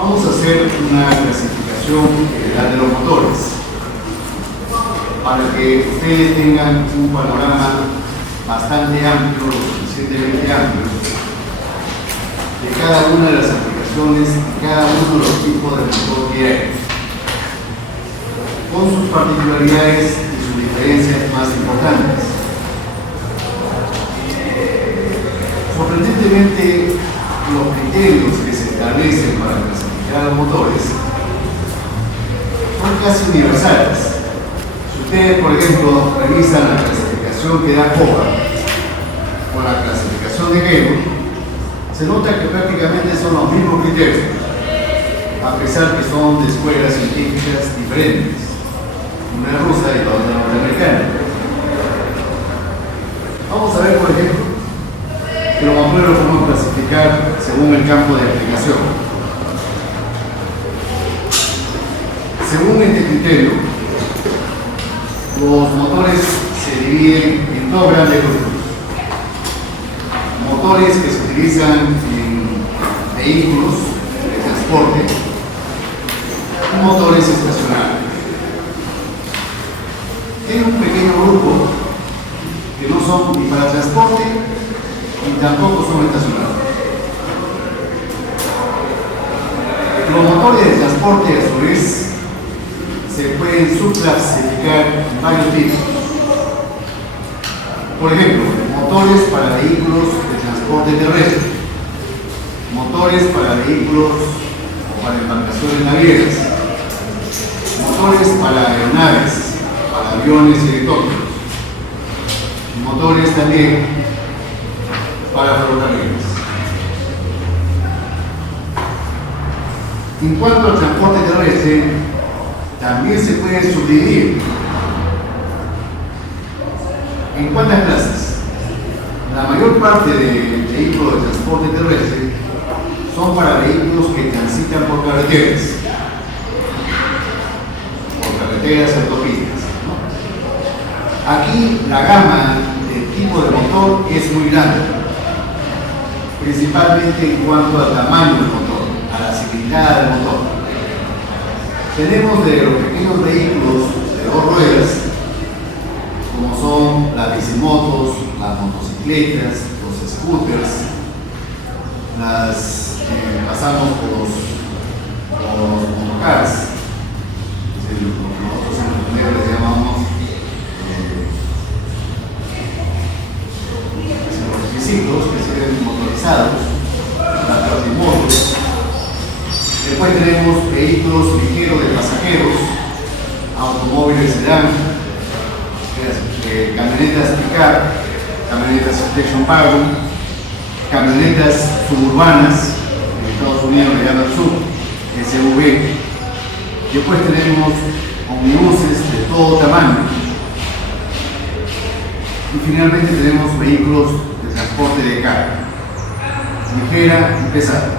Vamos a hacer una clasificación general de los motores para que ustedes tengan un panorama bastante amplio, lo suficientemente amplio, de cada una de las aplicaciones y cada uno de los tipos de motor que hay, con sus particularidades y sus diferencias más importantes. Sorprendentemente, los criterios que se establecen para clasificar los motores son casi universales. Si ustedes, por ejemplo, revisan la clasificación que da COA o la clasificación de Gable, se nota que prácticamente son los mismos criterios, a pesar que son de escuelas científicas diferentes, una rusa y la otra norteamericana. Vamos a ver, por ejemplo, que los motores los podemos clasificar según el campo de aplicación. Según este criterio, los motores se dividen en dos grandes grupos. Motores que se utilizan en vehículos de transporte y motores estacionarios. Hay un pequeño grupo que no son ni para transporte y tampoco son estacionarios. Los motores de transporte, a su vez, se pueden subclasificar en varios tipos. Por ejemplo, motores para vehículos de transporte terrestre, motores para vehículos o para embarcaciones navieras, motores para aeronaves, para aviones y helicópteros, motores también para ferrocarriles. En cuanto al transporte terrestre, también se puede subdividir. ¿En cuántas clases? La mayor parte de vehículos de transporte terrestre son para vehículos que transitan por carreteras y autopistas, ¿no? Aquí la gama del tipo de motor es muy grande, principalmente en cuanto al tamaño del motor, a la cilindrada del motor. Tenemos de los pequeños vehículos de dos ruedas, como son las bicimotos, las motocicletas, los scooters, pasamos por los motocars, lo que nosotros en los medios les llamamos los triciclos, que serían motorizados, las cuatrimotos. Después tenemos vehículos ligeros de pasajeros, automóviles sedán, camionetas pick-up, camionetas station wagon, camionetas suburbanas, en Estados Unidos le llaman sub, SUV. Después tenemos omnibuses de todo tamaño. Y finalmente tenemos vehículos de transporte de carga, ligera y pesada.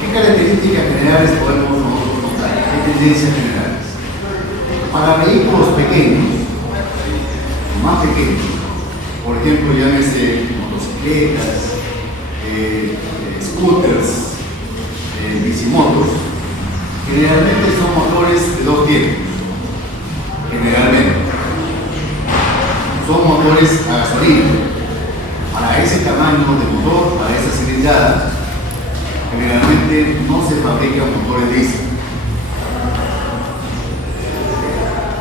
¿Qué características generales podemos nosotros notar? ¿Qué tendencias generales? Para vehículos pequeños, más pequeños, por ejemplo, llámese motocicletas, scooters, bicimotos, generalmente son motores de dos tiempos. Generalmente son motores a gasolina. Para ese tamaño de motor, para esa cilindrada, generalmente no se fabrican motores diésel.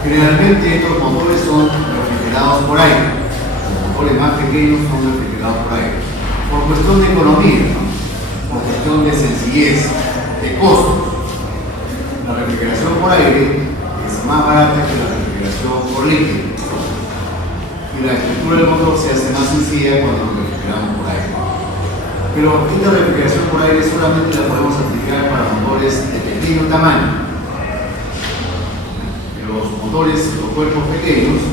Generalmente estos motores son refrigerados por aire. Los motores más pequeños son refrigerados por aire. Por cuestión de economía, ¿no? Por cuestión de sencillez, de costos. La refrigeración por aire es más barata que la refrigeración por líquido. Y la estructura del motor se hace más sencilla cuando lo refrigeramos por aire. Pero esta refrigeración por aire solamente la podemos aplicar para motores de pequeño tamaño. Los motores, los cuerpos pequeños,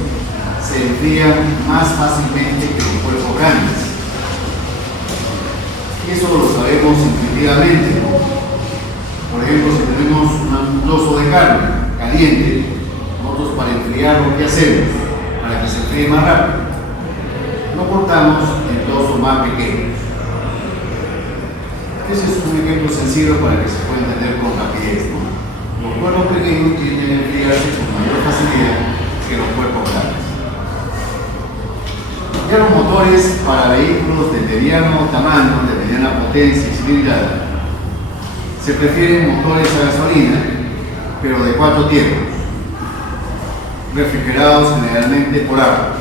se enfrían más fácilmente que los cuerpos grandes. Eso lo sabemos intuitivamente, ¿no? Por ejemplo, si tenemos un trozo de carne caliente, nosotros para enfriarlo, ¿qué hacemos? Para que se enfríe más rápido, lo cortamos en trozos más pequeños. ¿Qué se es un ejemplo sencillo para que se pueda entender con rapidez, ¿no? Los cuerpos pequeños tienden a enfriarse con mayor facilidad que los cuerpos grandes. Ya los motores para vehículos de mediano tamaño, de mediana potencia y cilindrada, se prefieren motores a gasolina, pero de 4 tiempos, refrigerados generalmente por agua.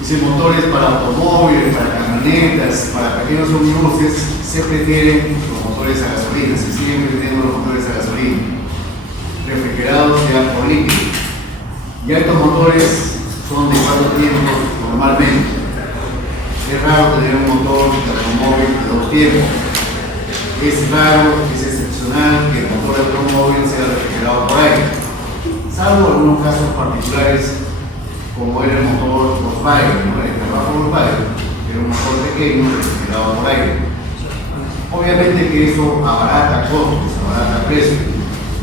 Dice motores para automóviles, para camionetas, para pequeños autobuses, se prefieren los motores a gasolina, se siguen prefiriendo los motores a gasolina, refrigerados ya por líquido. Ya estos motores son de 4 tiempos normalmente. Es raro tener un motor de automóvil de 2 tiempos. Es raro, es excepcional que el motor de automóvil sea refrigerado por aire, salvo algunos casos particulares como era el motor Volkswagen, ¿no? El trabajo Volkswagen, que era un motor pequeño refrigerado por aire. Obviamente que eso abarata costos, abarata precios.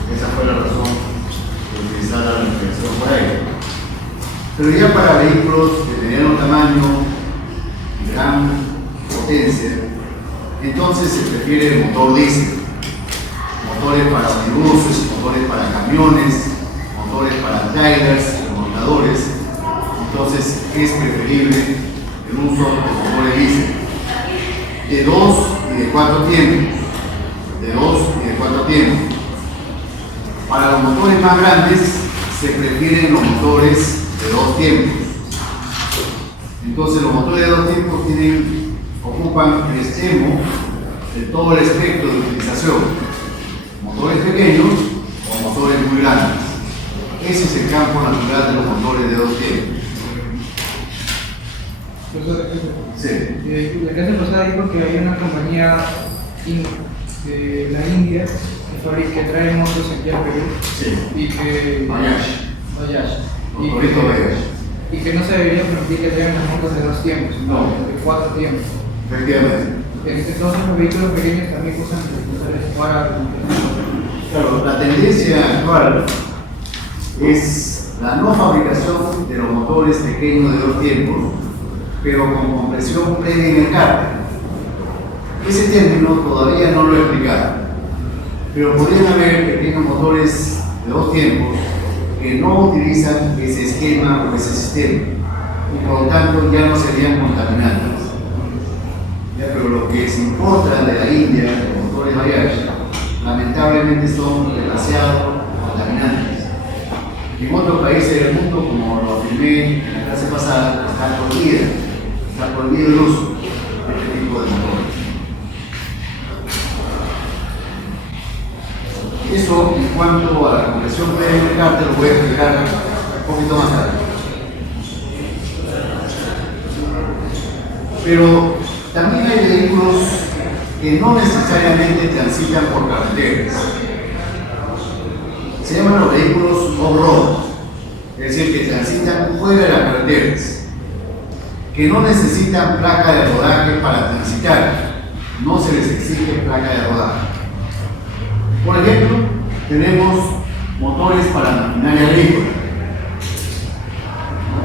Esa fue la razón de utilizar la refrigeración por aire. Pero ya para vehículos de mediano tamaño, gran potencia, entonces se prefiere el motor diésel. Motores para autobuses, motores para camiones, motores para trailers, remolcadores. Entonces es preferible el uso de motores diésel de 2 y de 4 tiempos. De 2 y de 4 tiempos. Para los motores más grandes se prefieren los motores de 2 tiempos. Entonces los motores de 2 tiempos ocupan el extremo de todo el espectro de utilización. Motores pequeños o motores muy grandes. Ese es el campo natural de los motores de 2 tiempos. Sí. La clase pasada dijo que hay una compañía de la India que trae motos aquí al Perú. Sí. Y que Bajaj. Y que no se debería permitir que traigan las motos de 2 tiempos, no, de 4 tiempos. Efectivamente. Entonces los vehículos pequeños también usan motores para. Claro, la tendencia actual es la no fabricación de los motores pequeños de 2 tiempos, pero con compresión previa en el cárter. Ese término todavía no lo he explicado, pero podrían haber pequeños motores de 2 tiempos que no utilizan ese esquema o ese sistema y por lo tanto ya no serían contaminantes. Ya, pero lo que se importa de la India, los motores Bajaj, lamentablemente son demasiado contaminantes. En otros países del mundo, como lo afirmé en la clase pasada, está prohibido el uso de este tipo de motores. Eso, en cuanto a la compresión previa en el cárter, lo voy a explicar un poquito más tarde. Pero también hay vehículos que no necesariamente transitan por carreteras. Se llaman los vehículos off-road, es decir, que transitan fuera de las carreteras, que no necesitan placa de rodaje para transitar, no se les exige placa de rodaje. Por ejemplo, tenemos motores para maquinaria agrícola,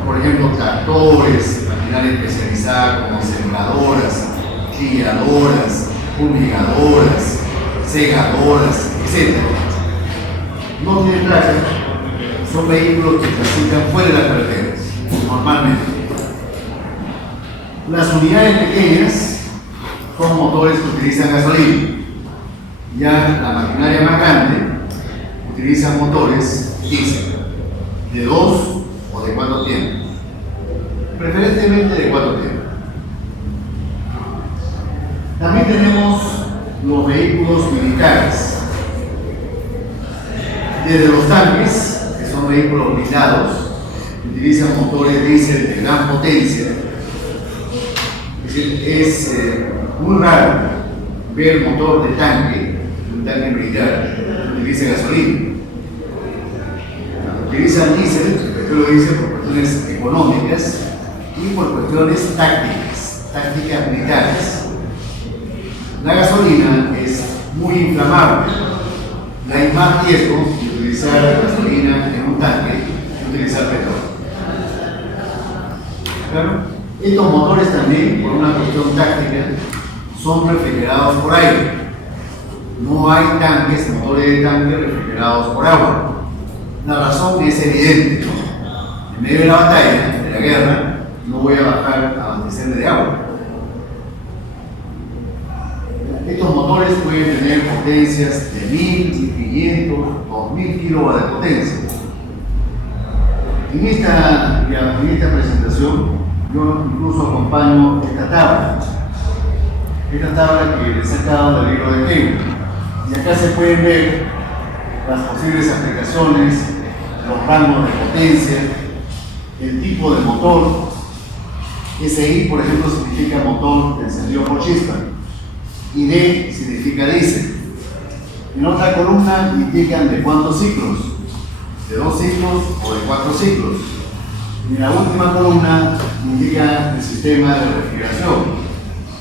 por ejemplo, tractores, maquinaria especializada como sembradoras, trilladoras, fumigadoras, segadoras, etc. No tienen placa, son vehículos que transitan fuera de las carreteras, normalmente. Las unidades pequeñas son motores que utilizan gasolina. Ya la maquinaria más grande utiliza motores diésel, de 2 o de 4 tiempos, preferentemente de 4 tiempos. También tenemos los vehículos militares, desde los tanques, que son vehículos blindados, utilizan motores diésel de gran potencia. Es decir, es muy raro ver motor de tanque, un tanque militar, que utiliza gasolina. Utilizan diésel, el petróleo diésel por cuestiones económicas y por cuestiones tácticas militares. La gasolina es muy inflamable. Hay más riesgo de utilizar gasolina en un tanque que utilizar petróleo. ¿Claro? Estos motores también, por una cuestión táctica, son refrigerados por aire. No hay tanques, motores de tanque refrigerados por agua. La razón es evidente, ¿no? En medio de la batalla, de la guerra, no voy a bajar a abastecerme de agua. Estos motores pueden tener potencias de 1500, 2000 kilowatts de potencia. En esta presentación, yo incluso acompaño esta tabla que he sacado del libro de Keynes. Y acá se pueden ver las posibles aplicaciones, los rangos de potencia, el tipo de motor. SI, por ejemplo, significa motor encendido por chispa, y D significa diésel. En otra columna indican de cuántos ciclos, de 2 ciclos o de 4 ciclos. Y en la última columna indica el sistema de refrigeración,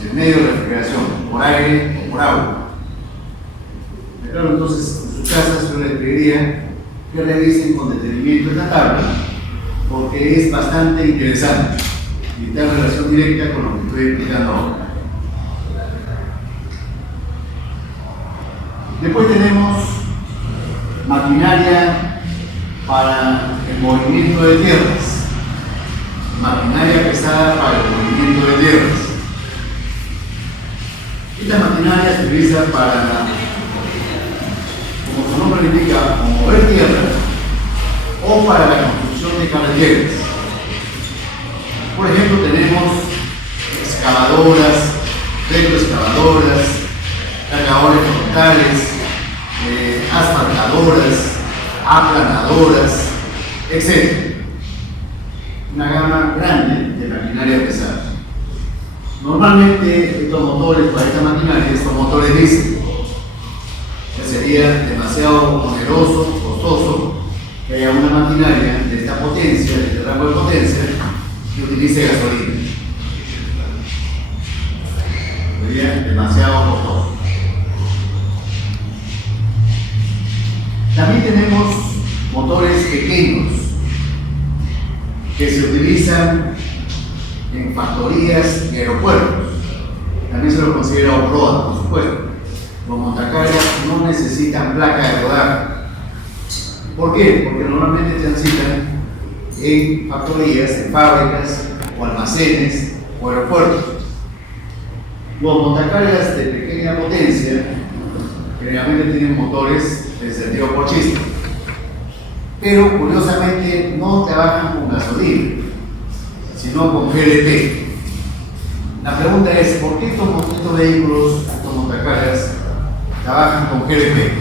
el medio de refrigeración, por aire o por agua. Claro, entonces en sus casas yo les pediría que revisen con detenimiento esta tabla, porque es bastante interesante y está en relación directa con lo que estoy explicando ahora. Después tenemos maquinaria para el movimiento de tierras. Maquinaria pesada para el movimiento de tierras. Esta maquinaria se utiliza para, como su nombre indica, o mover tierra o para la construcción de carreteras. Por ejemplo, tenemos excavadoras, retroexcavadoras, cargadores frontales, asfaltadoras, aplanadoras, etc. Una gama grande de maquinaria pesada. Normalmente estos motores para esta maquinaria son motores diésel. Sería demasiado oneroso, costoso, que haya una maquinaria de esta potencia, de este rango de potencia, que utilice gasolina. Sería demasiado costoso. También tenemos motores pequeños que se utilizan en factorías y aeropuertos. También se lo considera off-road, por supuesto. Los montacargas no necesitan placa de rodaje. ¿Por qué? Porque normalmente transitan en factorías, en fábricas, o almacenes, o aeropuertos. Los montacargas de pequeña potencia generalmente tienen motores encendidos por chispa, pero curiosamente no trabajan con gasolina, sino con GLP. La pregunta es, ¿por qué estos vehículos, estos montacargas, trabajan con GLP?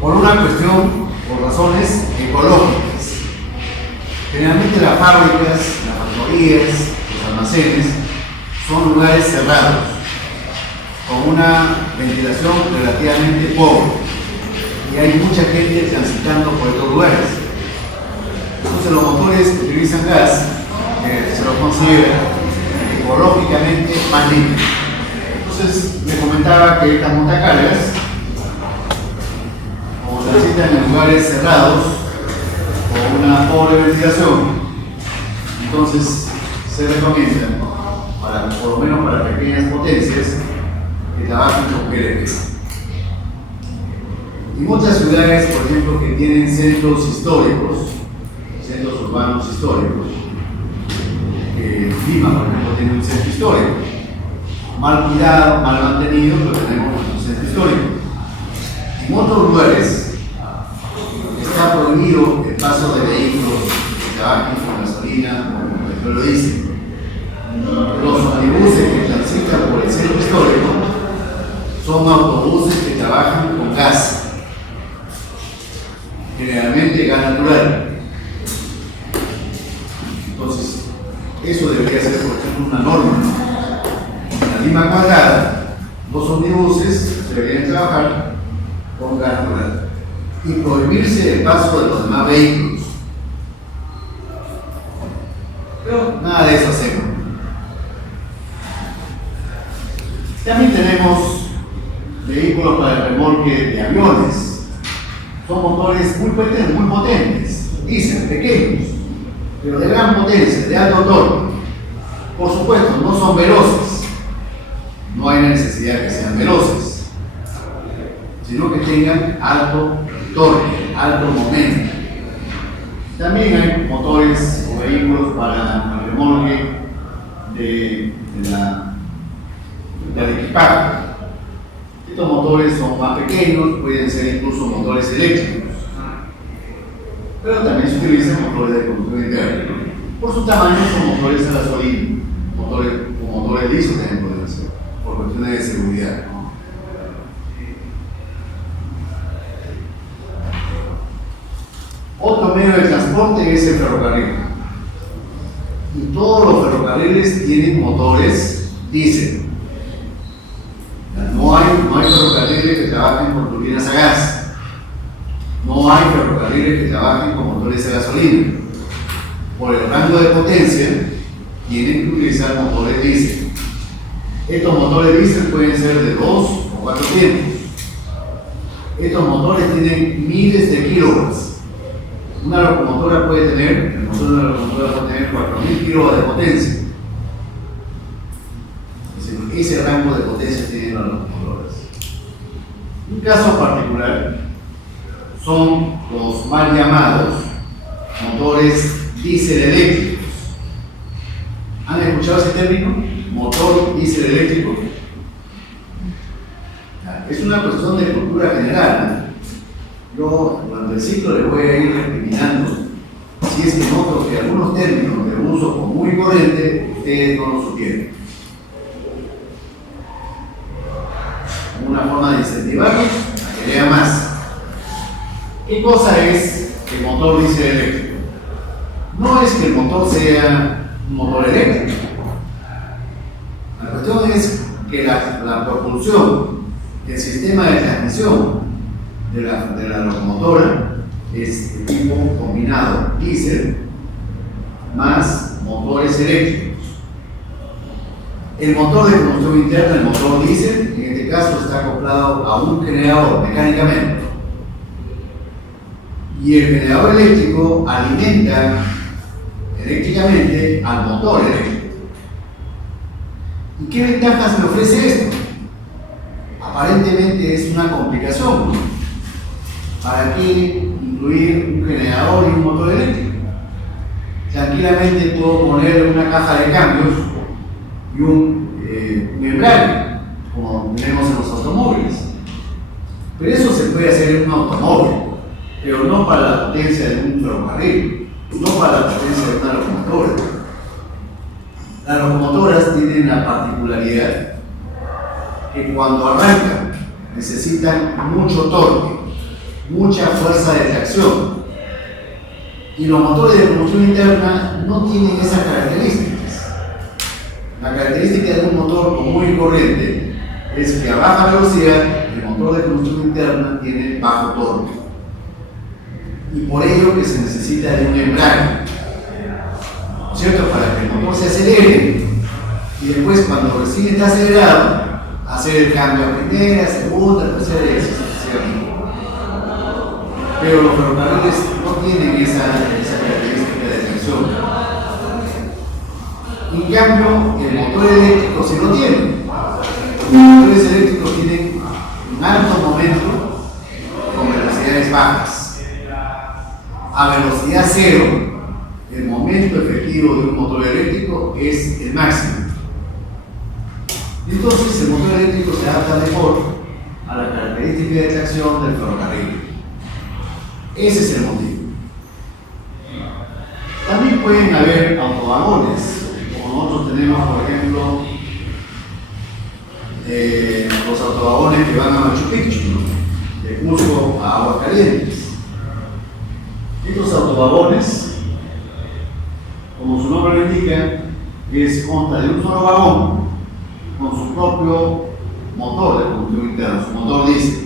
Por una cuestión, por razones ecológicas. Generalmente las fábricas, las factorías, los almacenes, son lugares cerrados, con una ventilación relativamente pobre, y hay mucha gente transitando por estos lugares. Entonces los motores que utilizan gas se los considera ecológicamente más limpios. Entonces me comentaba que estas montacargas, como transitan en lugares cerrados con una pobre ventilación, entonces se recomienda, por lo menos para pequeñas potencias, que trabajen con GLP. Y muchas ciudades, por ejemplo, que tienen centros históricos, centros urbanos históricos, Lima, por ejemplo, tiene un centro histórico, mal cuidado, mal mantenido, pero tenemos un centro histórico. En otros lugares está prohibido el paso de vehículos que trabajen con gasolina o con petróleo diésel. Los autobuses que transitan por el centro histórico son autobuses que trabajan con gas, generalmente gas natural. Entonces, eso debería ser, por ejemplo, una norma. En la Lima cuadrada, los autobuses deberían trabajar con gas natural y prohibirse el paso de los demás vehículos. Pero nada de eso hacemos. También tenemos vehículos para el remolque de aviones. Son motores muy potentes, diésel, pequeños, pero de gran potencia, de alto torque. Por supuesto, no son veloces, no hay necesidad que sean veloces, sino que tengan alto torque, alto momento. También hay motores o vehículos para el remolque del equipaje. Estos motores son más pequeños, pueden ser incluso motores eléctricos, pero también se utilizan motores de combustión interna. Por su tamaño son motores a gasolina, motores diésel también pueden ser, por cuestiones de seguridad. Otro medio de transporte es el ferrocarril. Y todos los ferrocarriles tienen motores diésel. No hay ferrocarriles que trabajen con turbinas a gas. No hay ferrocarriles que trabajen con motores a gasolina. Por el rango de potencia, tienen que utilizar motores diésel. Estos motores diésel pueden ser de 2 o 4 tiempos. Estos motores tienen miles de kilowatts. Una locomotora puede tener, el motor de una locomotora puede tener 4000 kilowatts de potencia. Ese rango de potencia tienen las locomotoras. Un caso particular son los mal llamados motores diésel eléctricos. ¿Han escuchado ese término? Motor diésel eléctrico. Es una cuestión de cultura general. Yo durante el ciclo les voy a ir recriminando si es que noto que algunos términos de uso común y corriente ustedes no lo supieron. Como una forma de incentivarlos a que lean más. ¿Qué cosa es el motor diésel eléctrico? No es que el motor sea un motor eléctrico. La cuestión es que la propulsión, el sistema de transmisión de la locomotora es de tipo combinado diésel más motores eléctricos. El motor de combustión interna, el motor diésel, en este caso está acoplado a un generador mecánicamente. Y el generador eléctrico alimenta eléctricamente al motor eléctrico. ¿Y qué ventajas me ofrece esto? Aparentemente es una complicación. ¿Para qué incluir un generador y un motor eléctrico? Tranquilamente puedo poner una caja de cambios y un embrague, como tenemos en los automóviles. Pero eso se puede hacer en un automóvil, pero no para la potencia de un ferrocarril, no para la potencia de una locomotora. Las locomotoras tienen la particularidad que cuando arrancan necesitan mucho torque, mucha fuerza de tracción, y los motores de combustión interna no tienen esas características. La característica de un motor común y corriente es que a baja velocidad el motor de combustión interna tiene bajo torque, y por ello que se necesita de un embrague, ¿cierto? Para que el motor se acelere y después, cuando recién está acelerado, hacer el cambio a primera, segunda, tercera y así sucesivamente. Pero los ferrocarriles no tienen esa característica de tracción. En cambio, el motor eléctrico sí lo tiene. Los motores eléctricos tienen un alto momento con velocidades bajas. A velocidad cero, el momento efectivo de un motor eléctrico es el máximo. Entonces, el motor eléctrico se adapta mejor a la característica de tracción del ferrocarril. Ese es el motivo. También pueden haber autovagones, como nosotros tenemos, por ejemplo, los autovagones que van a Machu Picchu, ¿no? De Cusco a Aguascalientes. Estos autovagones, como su nombre lo indica, consta de un solo vagón con su propio motor de combustión interna, su motor diésel.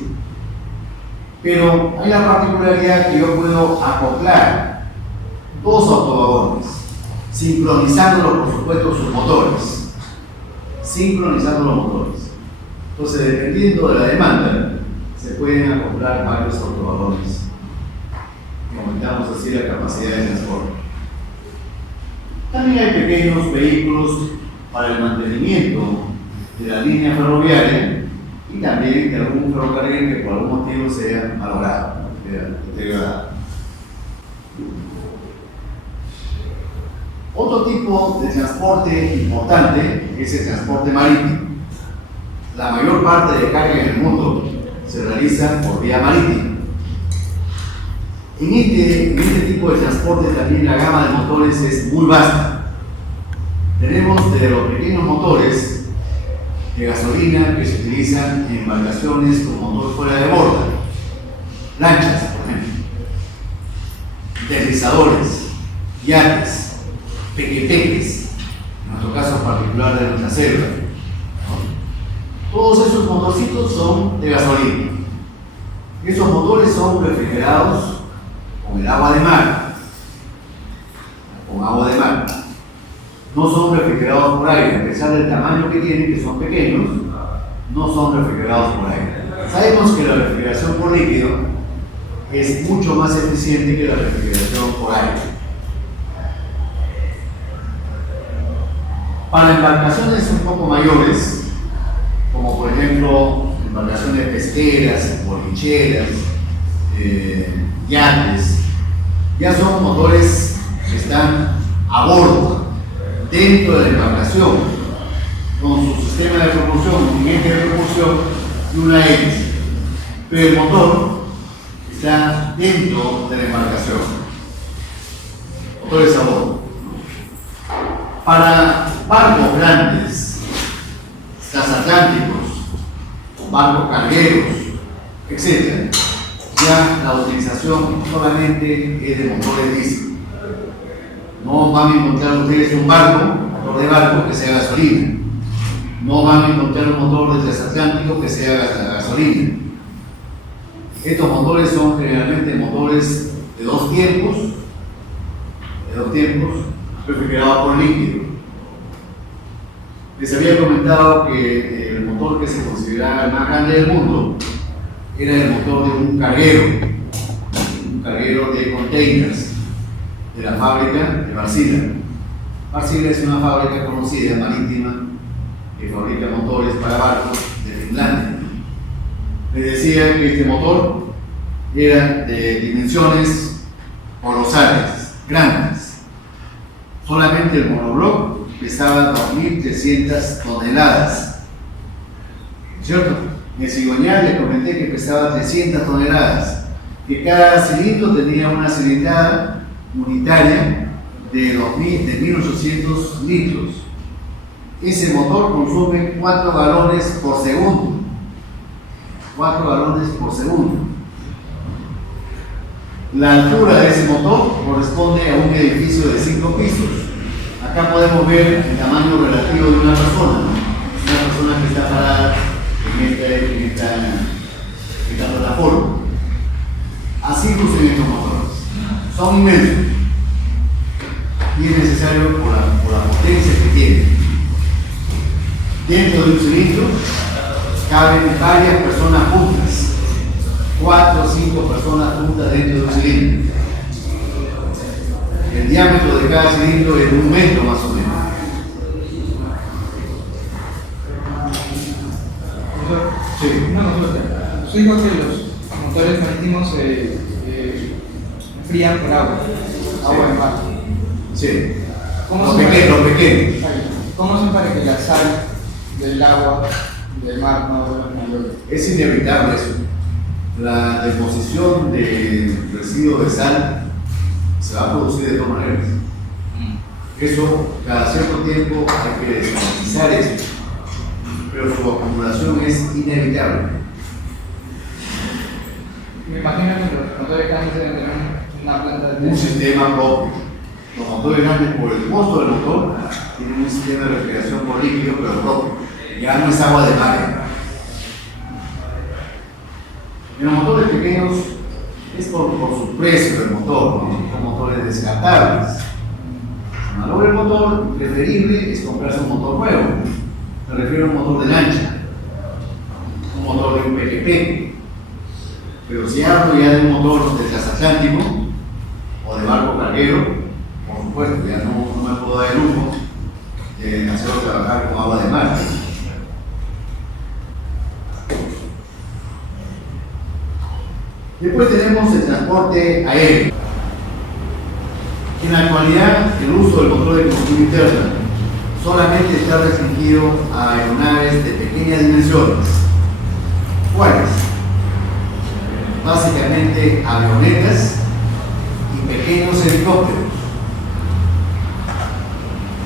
Pero hay la particularidad que yo puedo acoplar dos autovagones, sincronizándolos, por supuesto, sus motores. Sincronizando los motores. Entonces, dependiendo de la demanda, se pueden acoplar varios autovagones. Aumentamos así la capacidad de transporte. También hay pequeños vehículos para el mantenimiento de la línea ferroviaria y también de algún ferrocarril que por algún motivo sea malogrado, sea deteriorado. Otro tipo de transporte importante es el transporte marítimo. La mayor parte de carga en el mundo se realiza por vía marítima. En este tipo de transporte también la gama de motores es muy vasta. Tenemos desde los pequeños motores de gasolina que se utilizan en embarcaciones con motor fuera de borda, lanchas, por ejemplo, deslizadores, yates, pequepeques, en nuestro caso particular de nuestra selva. Todos esos motorcitos son de gasolina. Esos motores son refrigerados con el agua de mar, con agua de mar. No son refrigerados por aire, a pesar del tamaño que tienen, que son pequeños, no son refrigerados por aire. Sabemos que la refrigeración por líquido es mucho más eficiente que la refrigeración por aire. Para embarcaciones un poco mayores, como por ejemplo embarcaciones pesqueras, bolicheras, yates, ya son motores que están a bordo, dentro de la embarcación, con su sistema de propulsión, un eje de propulsión y una hélice. Pero el motor está dentro de la embarcación. Motores a bordo. Para barcos grandes, transatlánticos, barcos cargueros, etc., ya la utilización solamente es de motores diésel. No van a encontrar ustedes un motor de barco que sea gasolina. No van a encontrar un motor de transatlántico que sea gasolina. Estos motores son generalmente motores de dos tiempos, refrigerados por líquido. Les había comentado que el motor que se consideraba el más grande del mundo era el motor de un carguero de containers de la fábrica de Wärtsilä. Wärtsilä es una fábrica conocida, marítima, que fabrica motores para barcos de Finlandia. Les decía que este motor era de dimensiones colosales, grandes. Solamente el monobloc pesaba 2.300 toneladas. ¿Cierto? En el cigüeñal les comenté que pesaba 300 toneladas, que cada cilindro tenía una cilindrada unitaria de 1.800 litros. Ese motor consume 4 galones por segundo. 4 galones por segundo. La altura de ese motor corresponde a un edificio de 5 pisos. Acá podemos ver el tamaño relativo de una persona, una persona que está parada en esta plataforma. Así lucen estos motores. Son inmensos. Y es necesario por la potencia que tienen. Dentro de un cilindro caben varias personas juntas. 4 o 5 personas juntas dentro de un cilindro. El diámetro de cada cilindro es de 1 metro más o menos. Sí. Una consulta. Usted dijo que los motores marítimos se enfrían por agua en mar. Sí. ¿Cómo Los pequeños. ¿Cómo son para que la sal del agua del mar no vuelva mayor? Es inevitable eso. La deposición de residuos de sal se va a producir de todas maneras. Eso, cada cierto tiempo hay que desalinizar eso, pero su acumulación es inevitable. Me imagino que los motores grandes deben tener una planta de Un sistema propio. Los motores grandes, por el costo del motor, tienen un sistema de refrigeración por líquido, pero propio. Ya no es agua de mar. En los motores pequeños es por su precio del motor, ¿no? Son motores descartables. Si malogra el motor, preferible es comprarse un motor nuevo. Me refiero a un motor de lancha, un motor de un PGP. Pero si hablo ya de un motor de transatlántico o de barco carguero, por supuesto, ya no me puedo dar el lujo de hacerlo trabajar con agua de mar. Después tenemos el transporte aéreo. En la actualidad, el uso del motor de combustión interna solamente está restringido a aeronaves de pequeñas dimensiones. ¿Cuáles? Básicamente avionetas y pequeños helicópteros.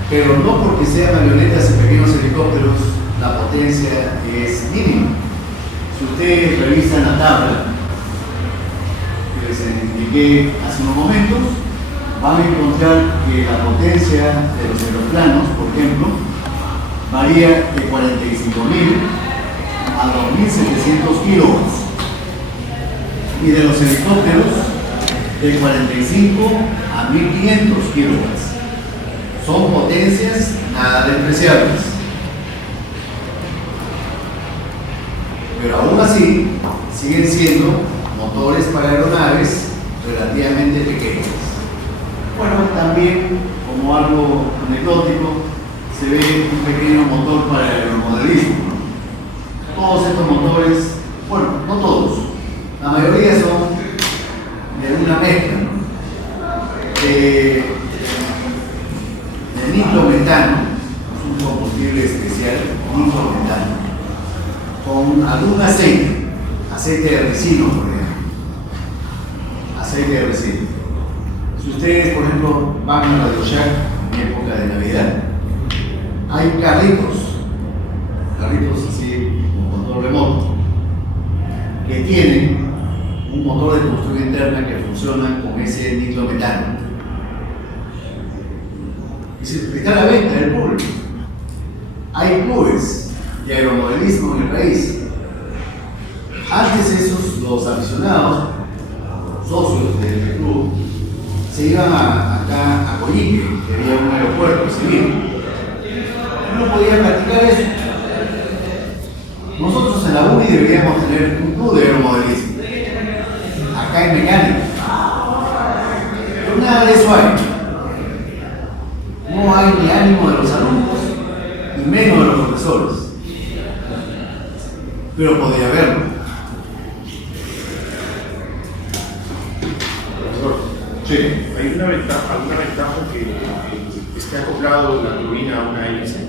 Pero no porque sean avionetas y pequeños helicópteros, la potencia es mínima. Si ustedes revisan la tabla que les indiqué hace unos momentos, van a encontrar que la potencia de los aeroplanos, por ejemplo, varía de 45.000 a 2.700 kilowatts y de los helicópteros de 45 a 1.500 kilowatts. Son potencias nada despreciables. Pero aún así, siguen siendo motores para aeronaves relativamente pequeñas. Bueno, también, como algo anecdótico, se ve un pequeño motor para el aeromodelismo, ¿no? Todos estos motores, bueno, no todos, la mayoría son de una mezcla, ¿no? De nitrometano, es un combustible especial, nitrometano, con algún aceite, aceite de resino, por ejemplo, aceite de resino. Si ustedes, por ejemplo, van a Radio Shack en época de Navidad, hay carritos así, con control remoto, que tienen un motor de combustión interna que funciona con ese nitrometano. Y está a la venta del público. Hay clubes de aeromodelismo en el país. Antes esos, los aficionados, socios del club, se iban acá a Coyique, que había un aeropuerto civil. No podía practicar eso. Nosotros en la UNI deberíamos tener un club de aeromodelismo. Acá hay mecánica. Pero nada de eso hay. No hay ni ánimo de los alumnos, ni menos de los profesores. Pero podría haberlo. Sí. ¿Hay alguna ventaja que esté acoplado la turbina a una hélice?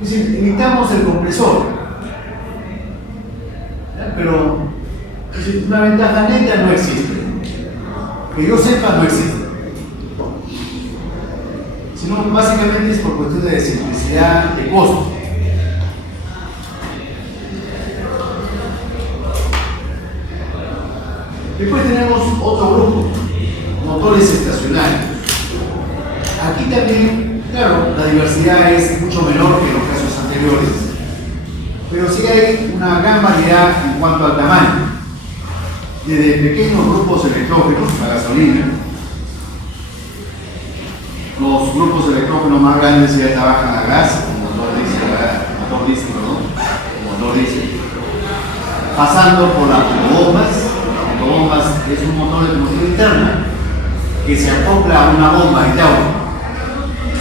Es decir, evitamos el compresor, ¿ya? Pero es decir, una ventaja neta no existe. Que yo sepa, no existe. Sino básicamente es por cuestión de simplicidad de costo. Después tenemos otro grupo, motores estacionarios. Aquí también, claro, la diversidad es mucho menor que en los casos anteriores, pero sí hay una gran variedad en cuanto al tamaño, desde pequeños grupos electrógenos a gasolina. Los grupos electrógenos más grandes ya trabajan a gas, motor diésel, pasando por las autobombas. Bombas es un motor de combustión interna que se acopla a una bomba de agua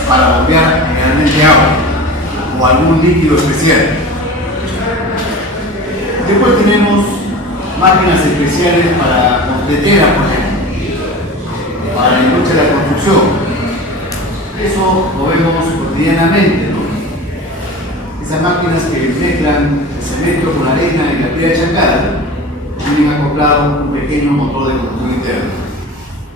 para bombear generalmente agua o algún líquido especial. Después tenemos máquinas especiales para de tela, por ejemplo, para la industria de la construcción. Eso lo vemos cotidianamente, ¿no? Esas máquinas que mezclan el cemento con la arena y la piedra chancada tienen acoplado un pequeño motor de combustión interna.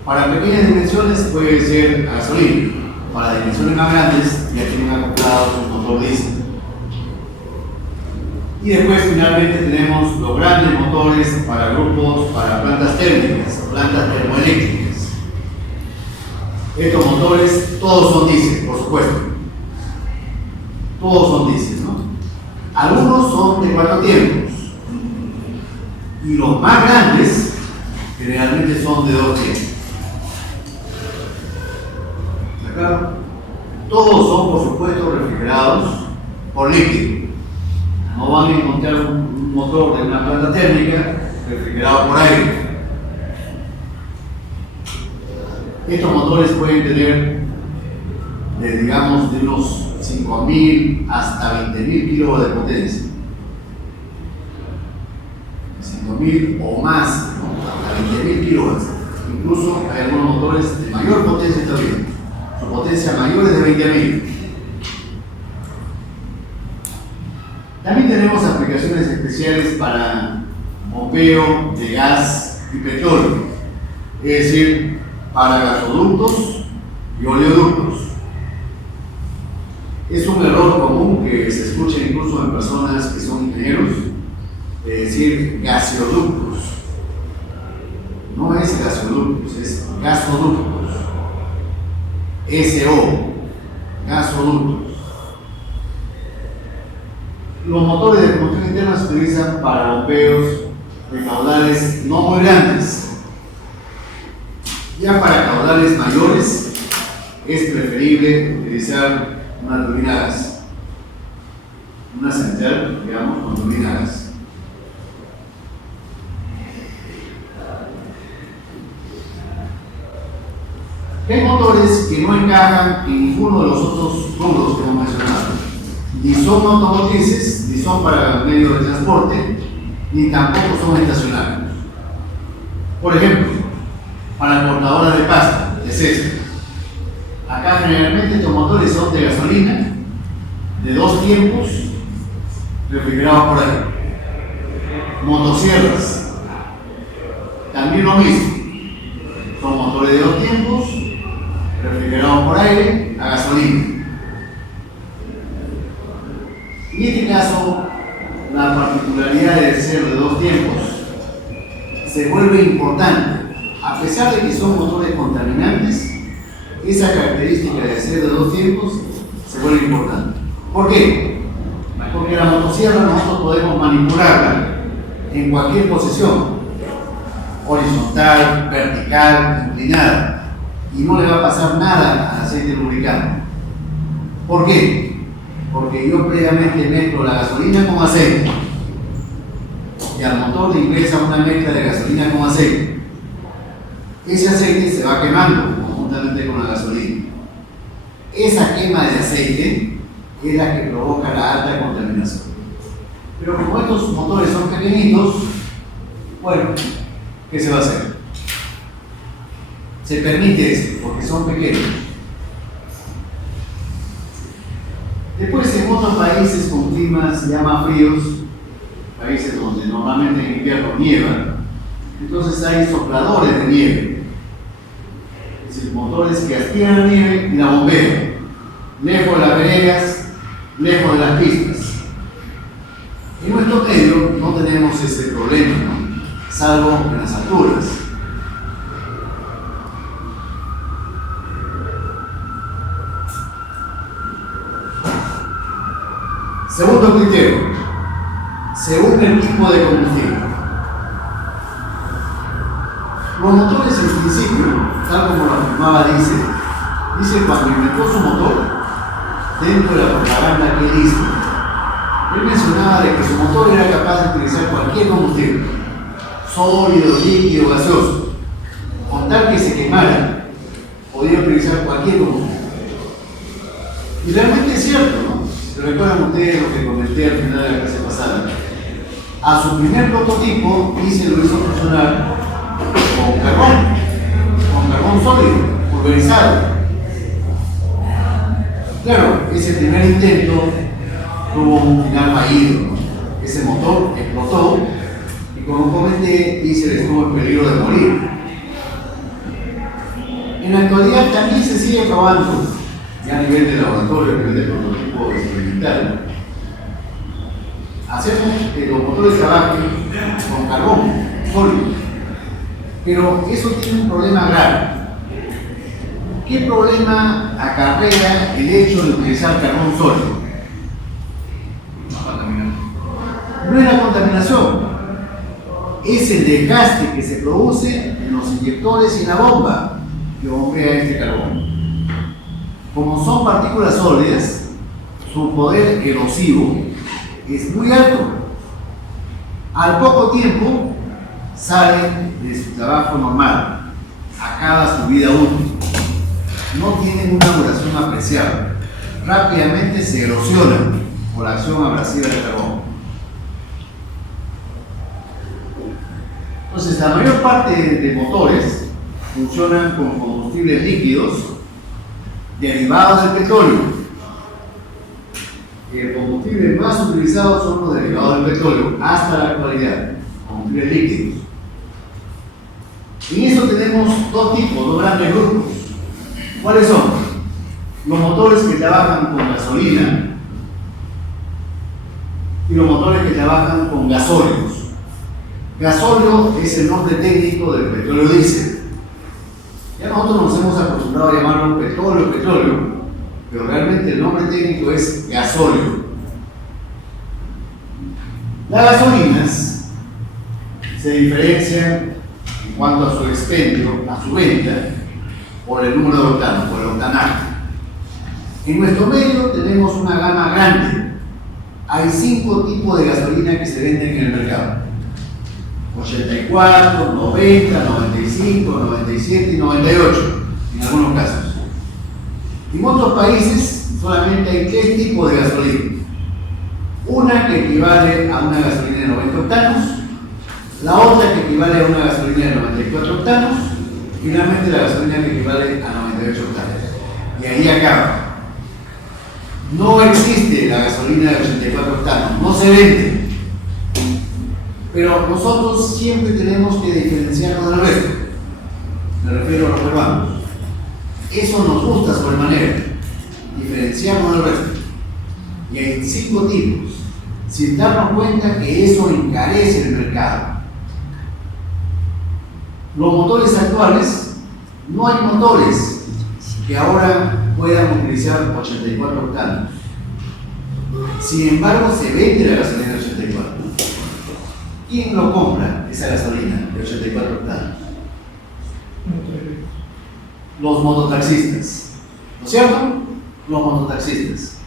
Para pequeñas dimensiones puede ser a gasolina, para dimensiones más grandes ya tienen acoplado su motor diésel. Y después finalmente tenemos los grandes motores para grupos, para plantas térmicas, plantas termoeléctricas. Estos motores todos son diésel, por supuesto. Todos son diésel, ¿no? Algunos son de 4 tiempos. Y los más grandes generalmente son de 2 tiempos. ¿De acuerdo? Todos son, por supuesto, refrigerados por líquido. No van a encontrar un motor de una planta térmica refrigerado por aire. Estos motores pueden tener, digamos, de unos 5.000 hasta 20.000 kilovatios de potencia. 5.000 o más, ¿no? Hasta 20.000 kilovatios. Incluso hay algunos motores de mayor potencia también. Su potencia mayor es de 20.000. También tenemos aplicaciones especiales para bombeo de gas y petróleo, es decir, para gasoductos y oleoductos. Es un error común que se escucha incluso en personas que son ingenieros, de decir gaseoductos. No es gasoductos, es gasoductos. SO, gasoductos. Los motores de combustión interna se utilizan para bombeos de caudales no muy grandes. Ya para caudales mayores es preferible utilizar una turbina a gas, una central, digamos, con turbina a gas. Hay motores que no encajan en ninguno de los otros rubros que hemos mencionado. Ni son automotrices, ni son para medios de transporte, ni tampoco son estacionarios. Por ejemplo, para cortadoras de pasta, de césped. Acá generalmente estos motores son de gasolina, de 2 tiempos, refrigerados por ahí. Motosierras, también lo mismo. Son motores de 2 tiempos, refrigerados por aire, a gasolina. En este caso, la particularidad de ser de 2 tiempos se vuelve importante. A pesar de que son motores contaminantes, esa característica de ser de 2 tiempos se vuelve importante. ¿Por qué? Porque la motosierra nosotros podemos manipularla en cualquier posición, horizontal, vertical, inclinada, y no le va a pasar nada al aceite lubricante. ¿Por qué? Porque yo previamente mezclo la gasolina con aceite y al motor le ingresa una mezcla de gasolina con aceite. Ese aceite se va quemando conjuntamente con la gasolina. Esa quema de aceite es la que provoca la alta contaminación. Pero como estos motores son pequeñitos, bueno, ¿qué se va a hacer? Se permite eso, porque son pequeños. Después, en otros países con climas ya más fríos, países donde normalmente en invierno nieva, entonces hay sopladores de nieve, es decir, motores que aspiran la nieve y la bombean, lejos de las veredas, lejos de las pistas. En nuestro medio no tenemos ese problema, ¿no? Salvo en las alturas. Segundo criterio, según el tipo de combustible. Los motores en principio, tal como lo afirmaba dice cuando inventó su motor, dentro de la propaganda que él hizo, él mencionaba de que su motor era capaz de utilizar cualquier combustible, sólido, líquido, gaseoso, con tal que se quemara, podía utilizar cualquier combustible. Y realmente es cierto, ¿no? ¿Se recuerdan ustedes lo que comenté al final de la clase pasada? A su primer prototipo, lo hizo funcionar con carbón sólido, pulverizado. Claro, ese primer intento tuvo un final fallido, ¿no? Ese motor explotó y, como comenté, estuvo en peligro de morir. En la actualidad también se sigue probando, ya a nivel de laboratorio, a nivel de prototipo experimental. Hacemos que los motores trabajen con carbón sólido. Pero eso tiene un problema grave. ¿Qué problema acarrea el hecho de utilizar carbón sólido? No es la contaminación, es el desgaste que se produce en los inyectores y en la bomba que bombea este carbón. Como son partículas sólidas, su poder erosivo es muy alto. Al poco tiempo salen de su trabajo normal, acaba su vida útil. no tienen una duración apreciable. Rápidamente se erosionan por la acción abrasiva del carbón. Entonces, la mayor parte de motores funcionan con combustibles líquidos derivados del petróleo. El combustible más utilizado son los derivados del petróleo hasta la actualidad, combustibles líquidos. En eso tenemos dos tipos, dos grandes grupos. ¿Cuáles son? Los motores que trabajan con gasolina y los motores que trabajan con gasóleos. Gasóleo es el nombre técnico del petróleo diésel. Ya nosotros nos hemos acostumbrado a llamarlo petróleo, pero realmente el nombre técnico es gasóleo. Las gasolinas se diferencian en cuanto a su expendio, a su venta, por el número de octanos, por el octanaje. En nuestro medio tenemos una gama grande. Hay 5 tipos de gasolina que se venden en el mercado: 84, 90, 95, 97 y 98 en algunos casos. En otros países solamente hay 3 tipos de gasolina. Una que equivale a una gasolina de 90 octanos, la otra que equivale a una gasolina de 94 octanos, y finalmente la gasolina que equivale a 98 octanos. Y ahí acaba. No existe la gasolina de 84 octanos, no se vende. Pero nosotros siempre tenemos que diferenciarnos del resto. Me refiero a los peruanos. Eso nos gusta sobremanera, diferenciarnos del resto. Y hay 5 tipos, sin darnos cuenta que eso encarece el mercado. Los motores actuales, no hay motores que ahora puedan utilizar 84 octanos. Sin embargo, se vende la gasolina de 84. ¿Quién lo compra, esa gasolina de 84 octanos? Los mototaxistas. ¿No es cierto? Los mototaxistas.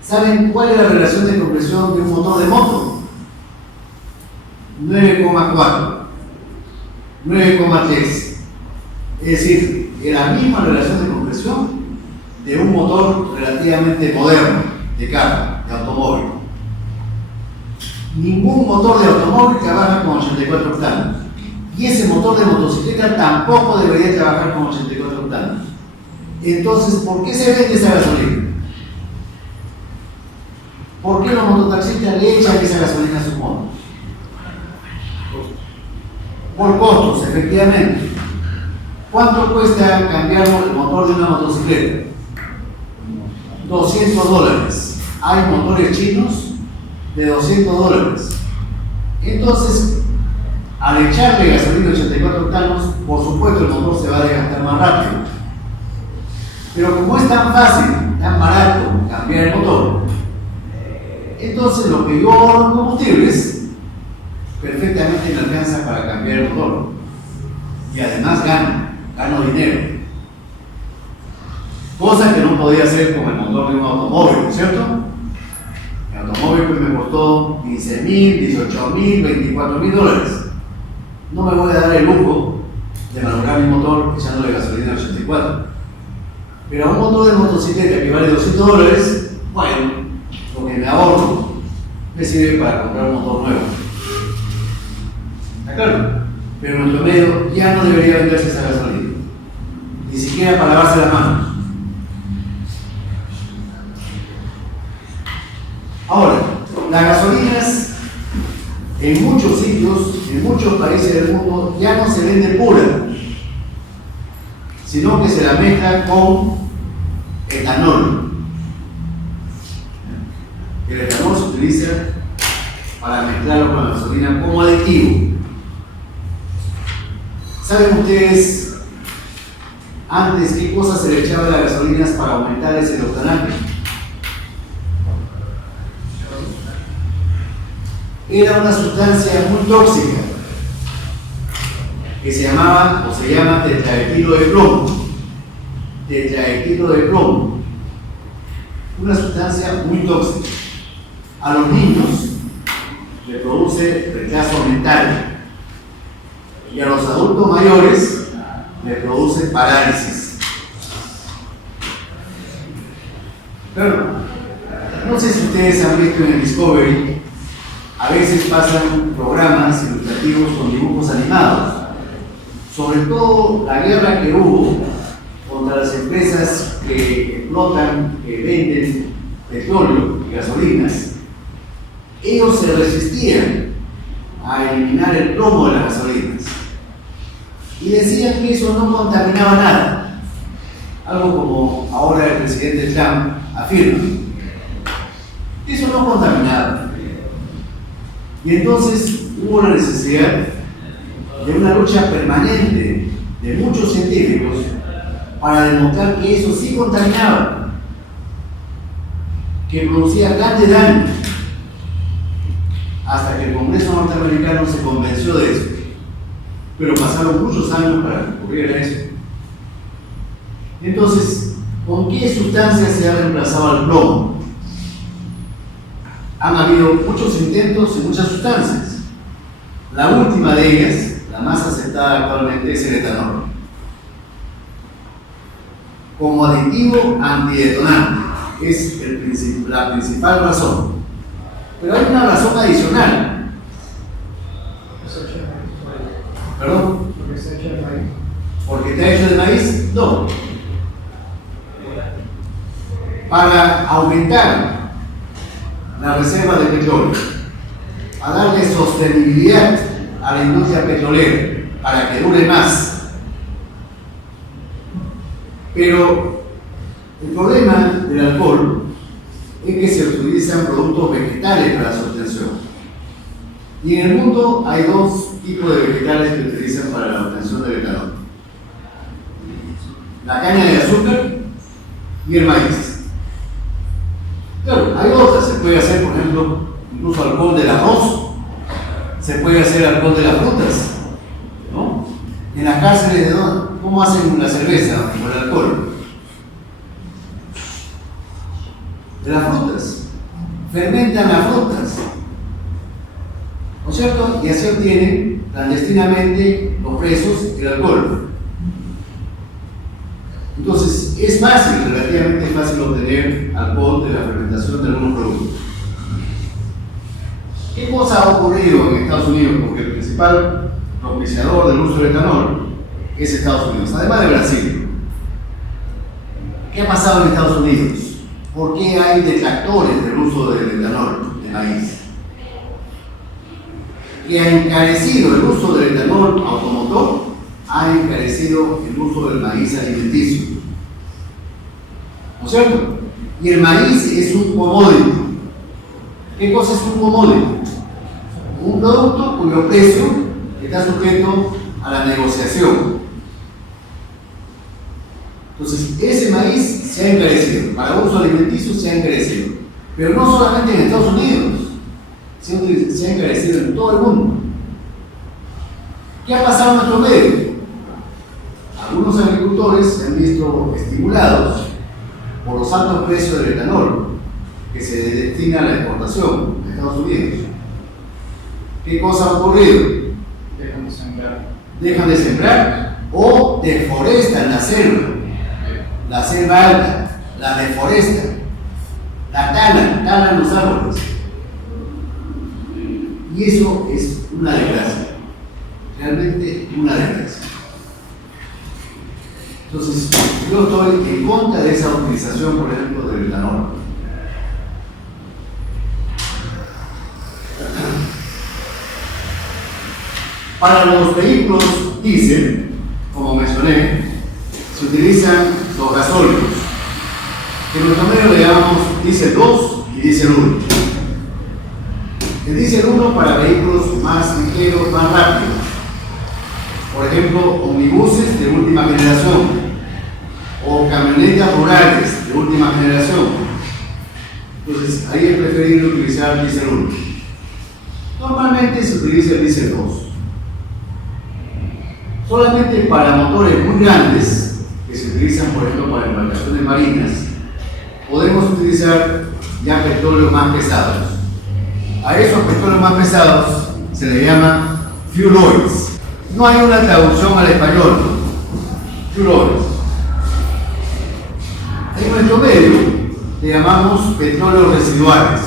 ¿Saben cuál es la relación de compresión de un motor de moto? 9,4, 9,3. Es decir, es la misma relación de compresión de un motor relativamente moderno, de carro, de automóvil. Ningún motor de automóvil trabaja con 84 octanos. Y ese motor de motocicleta tampoco debería trabajar con 84 octanos. Entonces, ¿por qué se vende esa gasolina? ¿Por qué los mototaxistas le echan esa gasolina a sus motos? Por costos, efectivamente. ¿Cuánto cuesta cambiar el motor de una motocicleta? $200. Hay motores chinos de $200. Entonces, al echarle gasolina de 84 octanos, por supuesto el motor se va a desgastar más rápido. Pero como es tan fácil, tan barato cambiar el motor, entonces lo que yo ahorro en combustibles perfectamente me alcanza para cambiar el motor. Y además gano dinero. Cosa que no podía hacer con el motor de un automóvil, ¿cierto? El automóvil pues me costó $15,000, $18,000, $24,000. No me voy a dar el lujo de malograr mi motor echándole gasolina a 84. Pero a un motor de motocicleta que vale $200, bueno, lo que me ahorro me sirve para comprar un motor nuevo. ¿Está claro? Pero en nuestro medio ya no debería venderse esa gasolina, ni siquiera para lavarse las manos. Ahora, las gasolinas en muchos sitios, en muchos países del mundo, ya no se vende pura, sino que se la mezcla con etanol. El etanol se utiliza para mezclarlo con la gasolina como aditivo. ¿Saben ustedes antes qué cosas se le echaba a las gasolinas para aumentar ese octanaje? Era una sustancia muy tóxica que se llamaba o se llama tetraetilo de plomo. Tetraetilo de plomo. Una sustancia muy tóxica. A los niños le produce retraso mental y a los adultos mayores le produce parálisis. Claro, no sé si ustedes han visto en el Discovery, a veces pasan programas ilustrativos con dibujos animados, sobre todo la guerra que hubo contra las empresas que explotan, que venden petróleo y gasolinas. Ellos se resistían a eliminar el plomo de las gasolinas y decían que eso no contaminaba nada, algo como ahora el presidente Trump afirma. Eso no contaminaba. Y entonces hubo la necesidad de una lucha permanente de muchos científicos para demostrar que eso sí contaminaba, que producía grandes daños, hasta que el Congreso norteamericano se convenció de eso. Pero pasaron muchos años para que ocurriera eso. Entonces, ¿con qué sustancias se ha reemplazado el plomo? Han habido muchos intentos en muchas sustancias. La última de ellas, la más aceptada actualmente, es el etanol, como aditivo antidetonante. Es la principal razón. Pero hay una razón adicional. ¿Perdón? Porque está hecho de maíz. ¿Porque está hecho de maíz? No. Para aumentar la reserva de petróleo, a darle sostenibilidad a la industria petrolera, para que dure más. Pero el problema del alcohol es que se utilizan productos vegetales para su obtención. Y en el mundo hay dos tipos de vegetales que se utilizan para la obtención del etanol: la caña de azúcar y el maíz. Claro, hay otras, se puede hacer, por ejemplo, incluso alcohol del arroz, se puede hacer alcohol de las frutas, ¿no? En las cárceles, ¿no? ¿Cómo hacen la cerveza con el alcohol? De las frutas, fermentan las frutas, ¿no es cierto? Y así obtienen clandestinamente los presos el alcohol. Entonces, es fácil, relativamente fácil obtener alcohol de la fermentación de algunos productos. ¿Qué cosa ha ocurrido en Estados Unidos? Porque el principal propiciador del uso del etanol es Estados Unidos, además de Brasil. ¿Qué ha pasado en Estados Unidos? ¿Por qué hay detractores del uso del etanol de maíz? Que ha encarecido el uso del etanol automotor, ha encarecido el uso del maíz alimenticio. ¿No es cierto? Y el maíz es un commodity. ¿Qué cosa es un commodity? Un producto cuyo precio está sujeto a la negociación. Entonces, ese maíz se ha encarecido, para uso alimenticio se ha encarecido, pero no solamente en Estados Unidos, se ha encarecido en todo el mundo. ¿Qué ha pasado en nuestro medio? Algunos agricultores se han visto estimulados por los altos precios del etanol que se destina a la exportación de Estados Unidos. ¿Qué cosa ha ocurrido? Dejan de sembrar. Dejan de sembrar o deforestan la selva alta, la deforestan, la talan los árboles. Y eso es una desgracia, realmente una desgracia. Entonces, yo estoy en contra de esa utilización, por ejemplo, del etanol. Para los vehículos diésel, como mencioné, se utilizan los gasóleos, que en nuestro medio le llamamos diésel 2 y diésel 1. El diésel 1 para vehículos más ligeros, más rápidos. Por ejemplo, omnibuses de última generación o camionetas rurales de última generación. Entonces, ahí es preferible utilizar el diésel 1. Normalmente se utiliza el diésel 2. Solamente para motores muy grandes, que se utilizan, por ejemplo, para embarcaciones marinas, podemos utilizar ya petróleos más pesados. A esos petróleos más pesados se les llama fuel oils. No hay una traducción al español. Fuel oils. En nuestro medio le llamamos residuales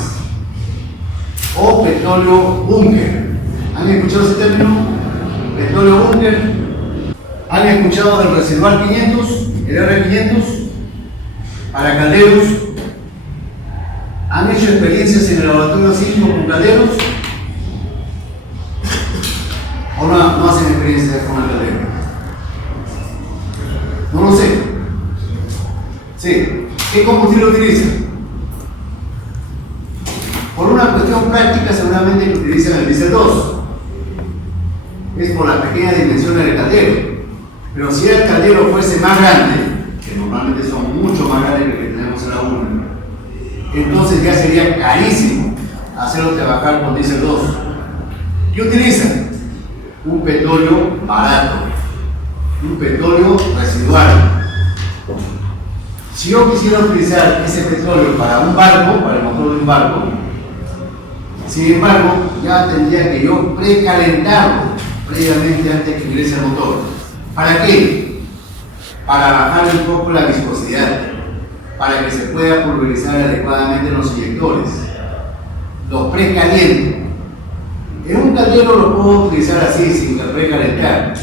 o petróleo búnker. ¿Han escuchado ese término? Petróleo búnker. ¿Han escuchado del residual 500, el R500 para calderos? ¿Han hecho experiencias en el laboratorio sísmico con calderos? ¿O no hacen experiencias con el caldero? No lo sé. Sí. ¿Qué combustible utilizan? Por una cuestión práctica, seguramente que utilizan el diésel 2. Es por las pequeñas dimensiones del caldero. Pero si el caldero fuese más grande, que normalmente son mucho más grandes que el que tenemos en la 1, entonces ya sería carísimo hacerlo trabajar con diésel 2. ¿Qué utilizan? Un petróleo barato, un petróleo residual. Si yo quisiera utilizar ese petróleo para un barco, para el motor de un barco, sin embargo, ya tendría que yo precalentarlo previamente antes que ingrese al motor. ¿Para qué? Para bajar un poco la viscosidad, para que se pueda pulverizar adecuadamente los inyectores. Lo precaliento. En un caldero lo puedo utilizar así, sin precalentar,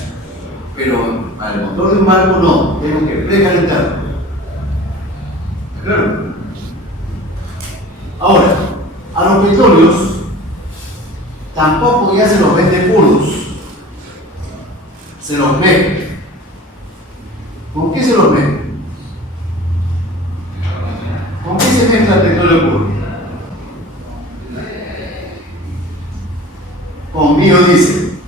pero para el motor de un barco no, tengo que precalentarlo. Claro. Ahora, a los petróleos tampoco ya se los vende puros, se los mezcla. ¿Con qué se los mezcla? ¿Con qué se mezcla el petróleo puro? Con biodiesel.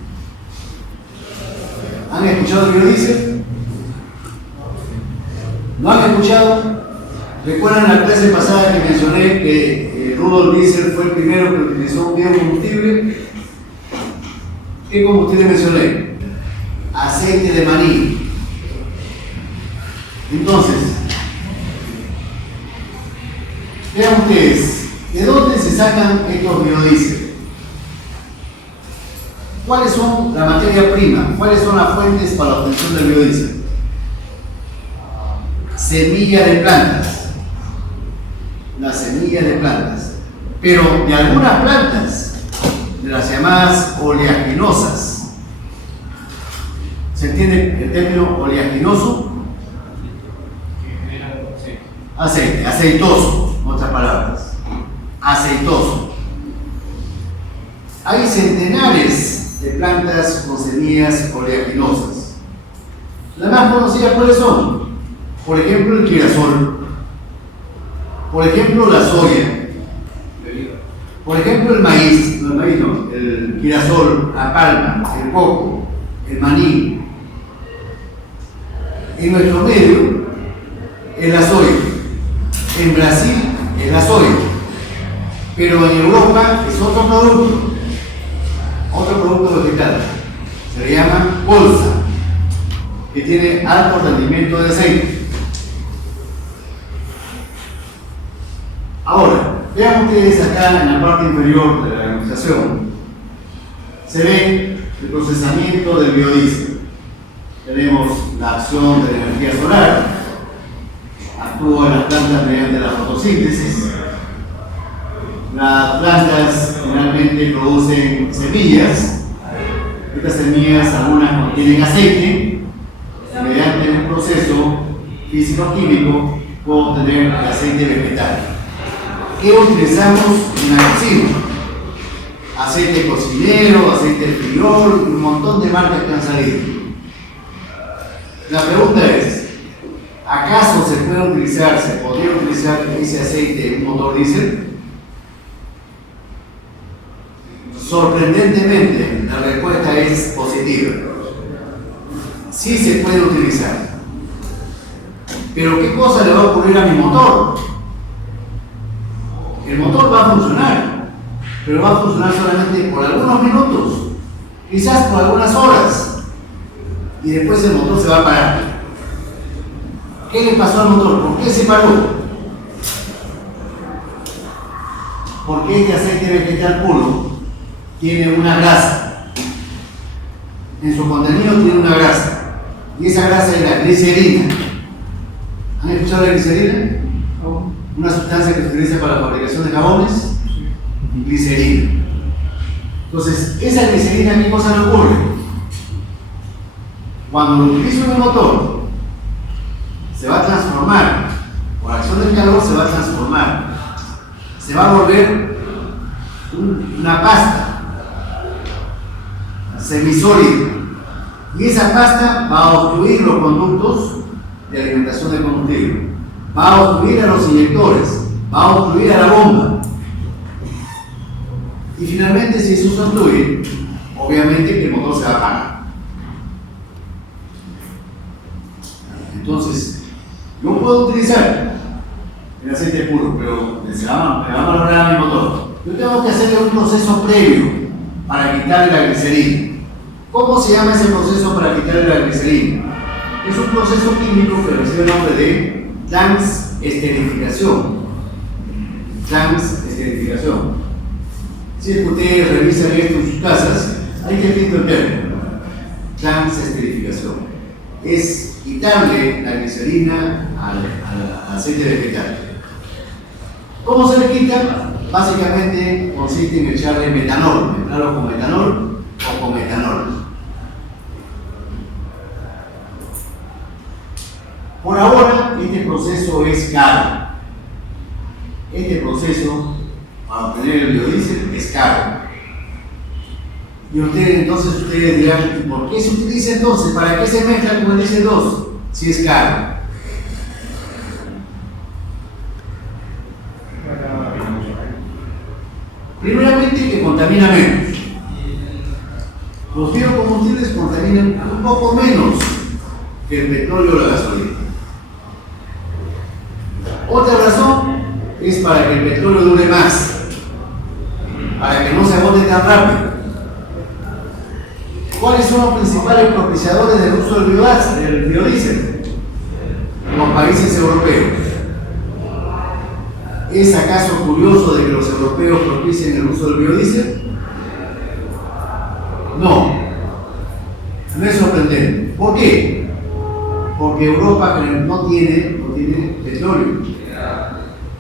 ¿Han escuchado el biodiesel? ¿No han escuchado? ¿Recuerdan la clase pasada que mencioné que Rudolf Diesel fue el primero que utilizó un biocombustible? ¿Qué combustible mencioné? Aceite de maní. Entonces, vean ustedes, ¿de dónde se sacan estos biodiesel? ¿Cuáles son la materia prima? ¿Cuáles son las fuentes para la obtención del biodiesel? Semilla de plantas. Las semillas de plantas. Pero de algunas plantas, de las llamadas oleaginosas. ¿Se entiende el término oleaginoso? Aceite, aceitoso, en otras palabras. Aceitoso. Hay centenares de plantas con semillas oleaginosas. Las más conocidas, ¿cuáles son? Por ejemplo, el girasol. Por ejemplo, la soya. Por ejemplo, el maíz. No, el maíz no. El girasol, la palma, el coco, el maní. En nuestro medio es la soya. En Brasil es la soya. Pero en Europa es otro producto vegetal. Se le llama colza, que tiene alto rendimiento de aceite. Ahora, vean ustedes acá en la parte inferior de la demostración, se ve el procesamiento del biodiesel. Tenemos la acción de la energía solar, actúa en las plantas mediante la fotosíntesis. Las plantas finalmente producen semillas. Estas semillas, algunas contienen aceite, y mediante un proceso físico-químico puedo obtener el aceite vegetal. ¿Qué utilizamos en la cocina? Aceite cocinero, aceite friol, un montón de marcas que han salido. La pregunta es, ¿acaso se podría utilizar ese aceite en un motor diésel? Sorprendentemente, la respuesta es positiva. Sí se puede utilizar. Pero ¿qué cosa le va a ocurrir a mi motor? El motor va a funcionar, pero va a funcionar solamente por algunos minutos, quizás por algunas horas, y después el motor se va a parar. ¿Qué le pasó al motor? ¿Por qué se paró? Porque este aceite vegetal puro tiene una grasa. En su contenido tiene una grasa, y esa grasa es la glicerina. ¿Han escuchado la glicerina? Una sustancia que se utiliza para la fabricación de jabones, glicerina. Entonces, esa glicerina, ¿qué cosa le ocurre? Cuando lo utilizo en el motor, se va a transformar, por acción del calor se va a transformar, se va a volver una pasta semisólida, y esa pasta va a obstruir los conductos de alimentación de combustible, va a obstruir a los inyectores, va a obstruir a la bomba, y finalmente, si eso se obstruye, obviamente que el motor se va a apagar. Entonces, yo puedo utilizar el aceite puro, pero me va a valorar mi motor. Yo tengo que hacerle un proceso previo para quitarle la glicerina. ¿Cómo se llama ese proceso para quitarle la glicerina? Es un proceso químico que recibe el nombre de transesterificación. Transesterificación. Si es que ustedes revisan esto en sus casas, hay que escrito el término. Transesterificación. Es quitarle la glicerina al aceite vegetal. ¿Cómo se le quita? Básicamente consiste en echarle metanol, mezclarlo con metanol o con metanol. Por ahora, este proceso es caro. Este proceso, para obtener el biodiesel, es caro. Y ustedes dirán, ¿por qué se utiliza entonces? ¿Para qué se mezcla con el diésel 2? Si es caro. Primeramente, que contamina menos. Los biocombustibles contaminan un poco menos que el petróleo o la gasolina. Otra razón es para que el petróleo dure más, para que no se agote tan rápido. ¿Cuáles son los principales propiciadores del uso del biodiesel? Los países europeos. ¿Es acaso curioso de que los europeos propicien el uso del biodiesel? No. No es sorprendente. ¿Por qué? Porque Europa no tiene petróleo.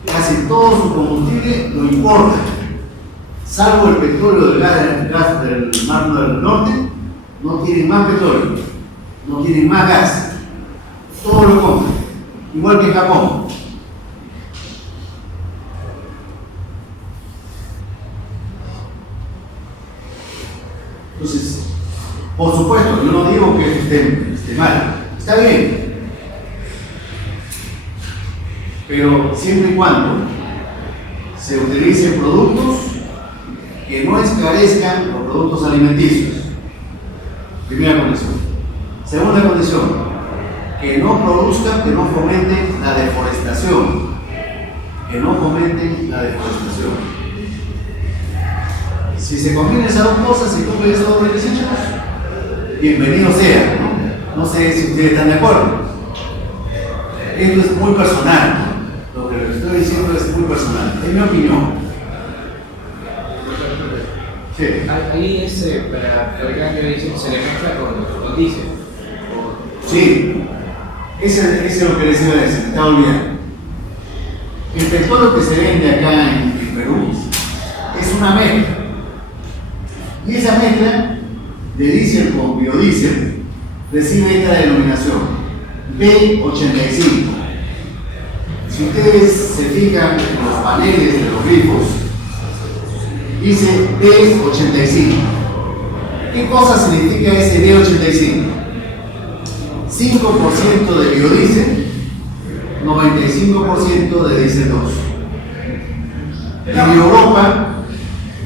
Casi todo su combustible lo importa. Salvo el petróleo del gas del Mar del Norte, no tienen más petróleo, no tienen más gas. Todo lo compran. Igual que Japón. Entonces, por supuesto, yo no digo que eso esté mal, está bien, pero siempre y cuando se utilicen productos que no esclarezcan los productos alimenticios. Primera condición. Segunda condición, que no produzcan, que no fomenten la deforestación. Que no fomenten la deforestación. Si se combinan esas dos cosas, si cumplen esos dos requisitos, bienvenido sea, ¿no? No sé si ustedes están de acuerdo. Esto es muy personal, ¿no? Lo que les estoy diciendo es muy personal, es mi opinión. Sí. Ahí para fabricar biodiesel se le mezcla con diésel. Sí, eso es lo que les iba a decir, me estaba olvidando. El petróleo que se vende acá en Perú es una mezcla. Y esa mezcla de diésel con biodiesel recibe esta denominación, B85. Si ustedes se fijan en los paneles de los grifos, dice B85. ¿Qué cosa significa ese B85? 5% de biodiesel, 95% de diésel 2. En Europa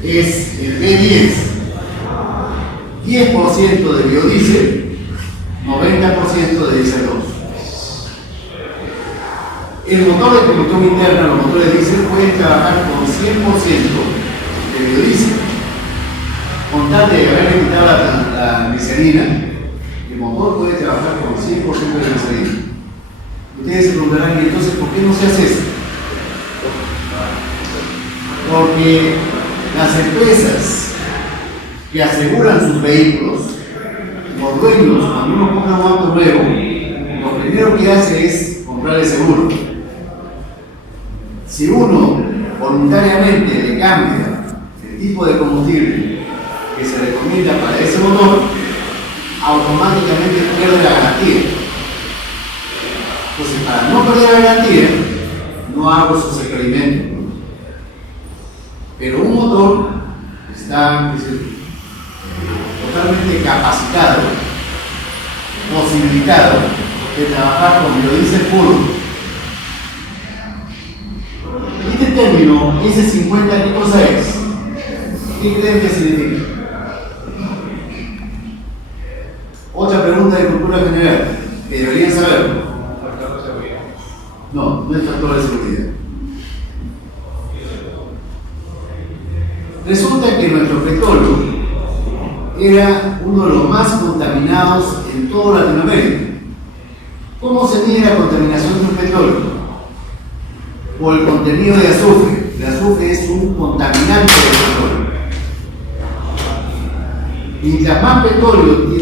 es el B10. 10% de biodiesel, 90% de diésel 2. El motor de combustión interna, los motores de diésel, pueden trabajar con 100% de biodiesel. Con tal de haberle quitado la glicerina, el motor puede trabajar con 100% de glicerina. Ustedes se preguntarán, ¿y entonces por qué no se hace eso? Porque las empresas que aseguran sus vehículos, los dueños, cuando uno compra un auto nuevo, lo primero que hace es comprar el seguro. Si uno voluntariamente le cambia el tipo de combustible que se recomienda para ese motor, automáticamente pierde la garantía. Entonces, para no perder la garantía, no hago esos experimentos. Pero un motor está totalmente capacitado, posibilitado de trabajar con biodiesel puro. Este término, ese 50, ¿qué cosa es? ¿Qué creen que significa? Otra pregunta de cultura general, que deberían saber. No, no es factor de seguridad. Resulta que nuestro petróleo era uno de los más contaminados en toda Latinoamérica. ¿Cómo se mide la contaminación de un petróleo? Por el contenido de azufre. El azufre es un contaminante del petróleo.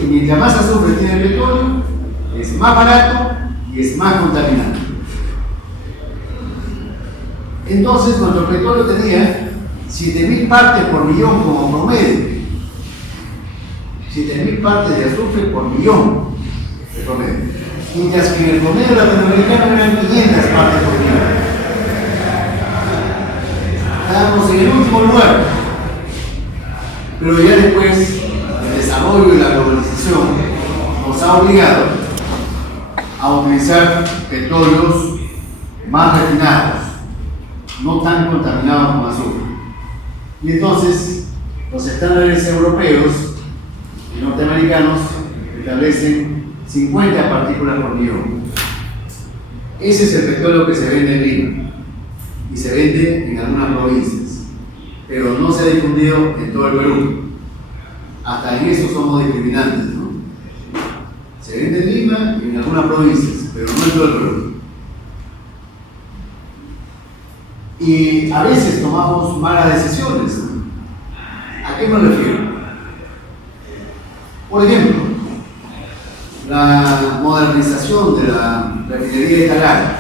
Mientras más azufre tiene el petróleo, es más barato y es más contaminante. Entonces, nuestro petróleo tenía 7.000 partes por millón como promedio. 7.000 partes de azufre por millón de promedio. Mientras que en el promedio latinoamericano eran 500 partes por millón. Estábamos en el último lugar. Pero ya después, el desarrollo y la globalización nos ha obligado a utilizar petróleos más refinados, no tan contaminados con azufre. Y entonces, los estándares europeos y norteamericanos establecen 50 partículas por millón. Ese es el petróleo que se vende en Lima y se vende en algunas provincias, pero no se ha difundido en todo el Perú. Hasta en eso somos discriminantes, ¿no? Se vende en Lima y en algunas provincias, pero no en todo el Perú. Y a veces tomamos malas decisiones. ¿A qué me refiero? Por ejemplo, la modernización de la refinería de Talal.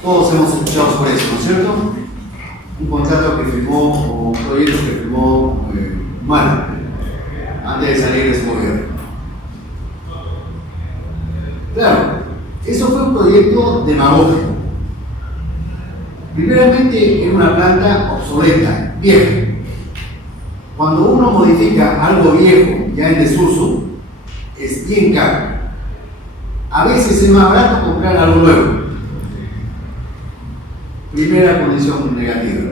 Todos hemos escuchado sobre eso, ¿no es cierto? Un contrato que firmó, o un proyecto que firmó Humala, antes de salir de su gobierno. Claro, eso fue un proyecto demagógico. Primeramente, era una planta obsoleta, vieja. Cuando uno modifica algo viejo, ya en desuso, es bien caro. A veces es más barato comprar algo nuevo. Primera condición negativa.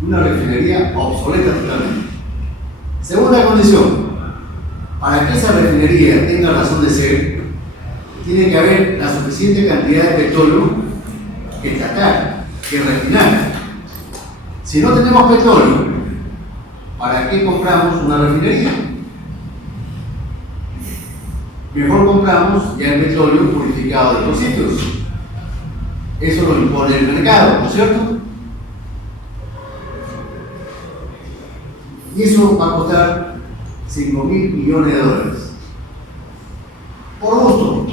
Una refinería obsoleta totalmente. Segunda condición. Para que esa refinería tenga razón de ser, tiene que haber la suficiente cantidad de petróleo que tratar, que refinar. Si no tenemos petróleo, ¿para qué compramos una refinería? Mejor compramos ya el petróleo purificado de otros sitios. Eso lo impone el mercado, ¿no es cierto? Y eso va a costar 5.000 millones de dólares. Por gusto.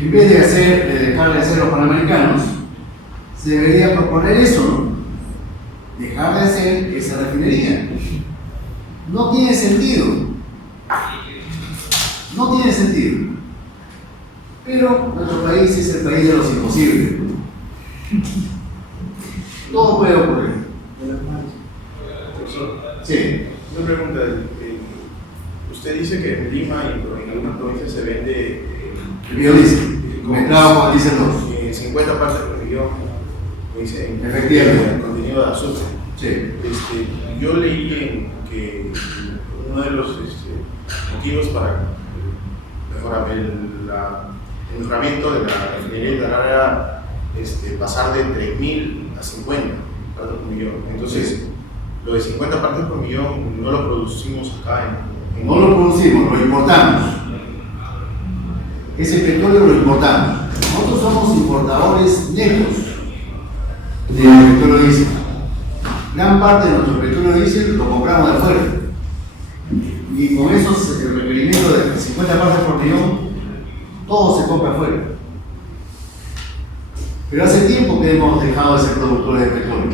En vez de dejar de hacer los panamericanos, se debería proponer eso, ¿no? Dejar de hacer esa refinería. No tiene sentido. No tiene sentido. Pero nuestro país es el país de los imposibles. Todo puede ocurrir. Sí. Una pregunta. Usted dice que en Lima y en algunas provincias se vende el biodiesel, mezclado con diésel 2. 50 partes por millón, dice, efectivamente, el contenido de azufre. Sí. Yo leí que uno de los motivos para mejorar el mejoramiento de la refinería de Talal era pasar de 3.000 a 50 partes por millón. Entonces, lo de 50 partes por millón no lo producimos acá en no lo producimos, lo importamos. Ese petróleo lo importamos. Nosotros somos importadores netos de petróleo diésel. Gran parte de nuestro petróleo diésel lo compramos de afuera. Y con esos requerimientos de 50 partes por millón, todo se compra afuera. Pero hace tiempo que hemos dejado de ser productores de petróleo.